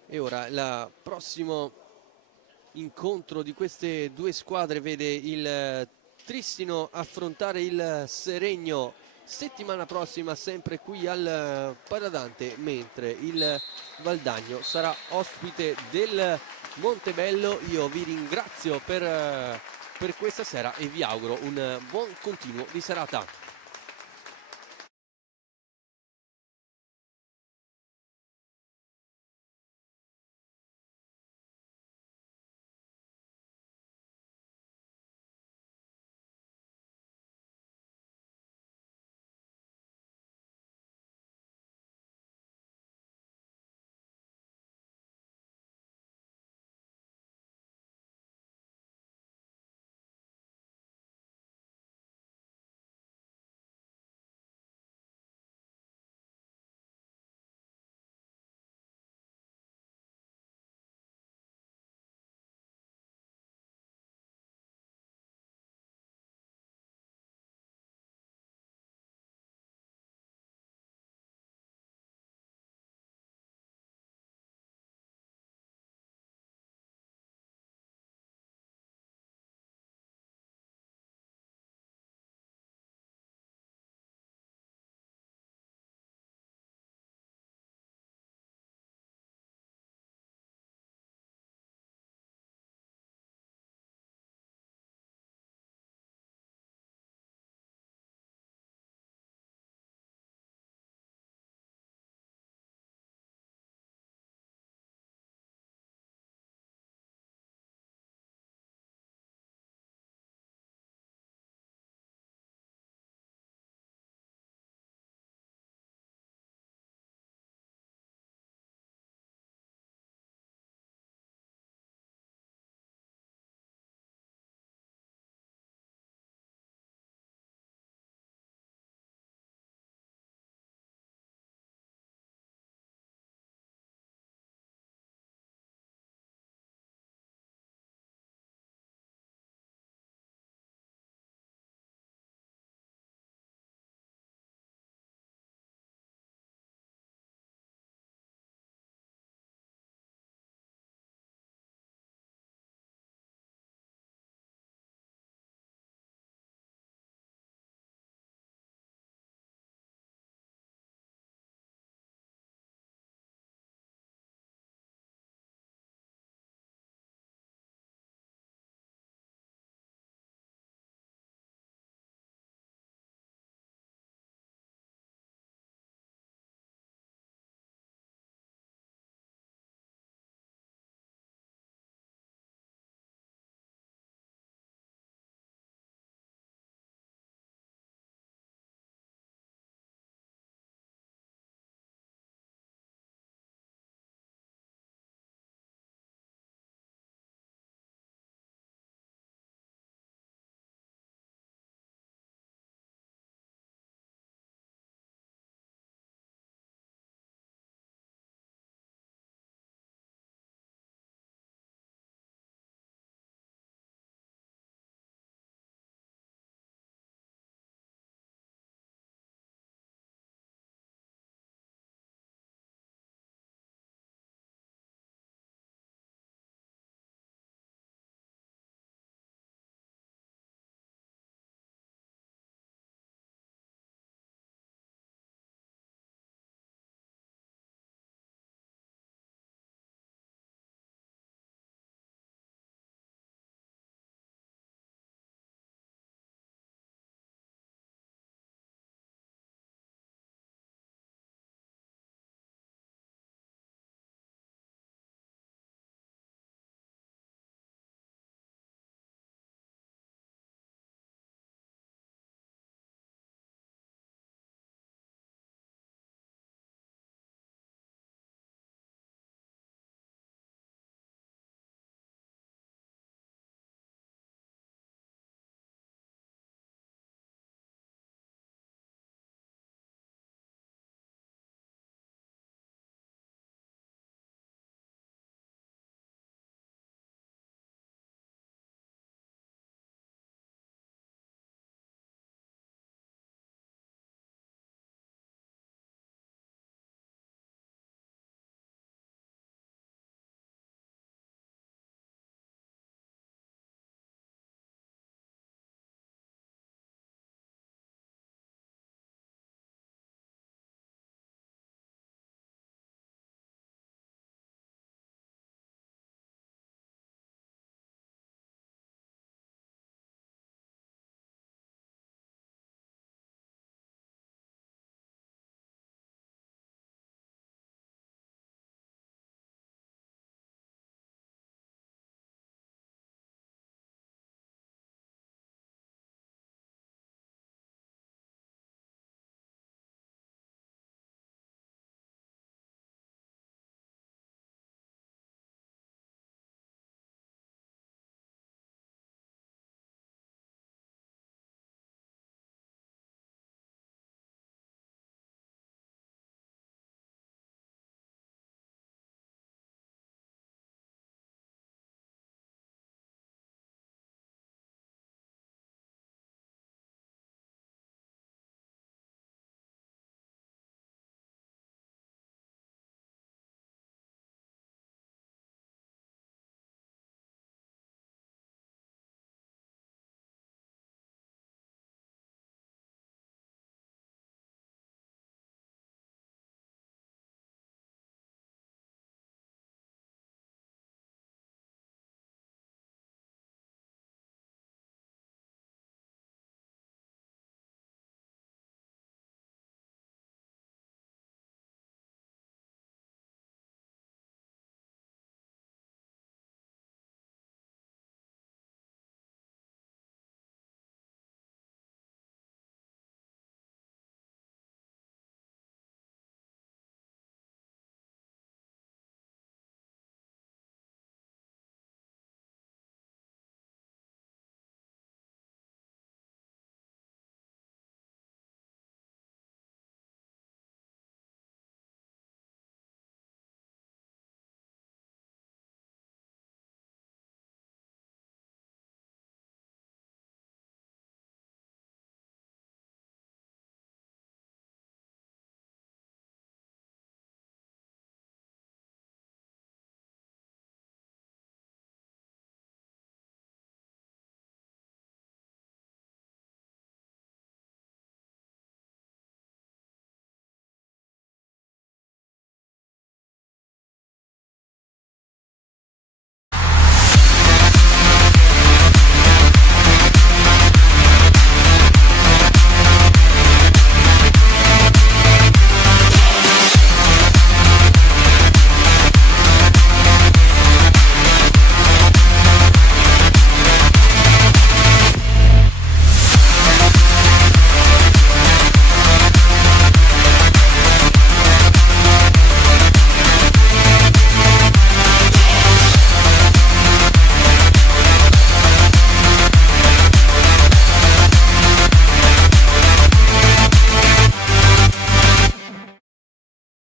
E ora il prossimo incontro di queste due squadre vede il Trissino affrontare il Seregno settimana prossima, sempre qui al Paladante, mentre il Valdagno sarà ospite del Montebello. Io vi ringrazio per questa sera e vi auguro un buon continuo di serata.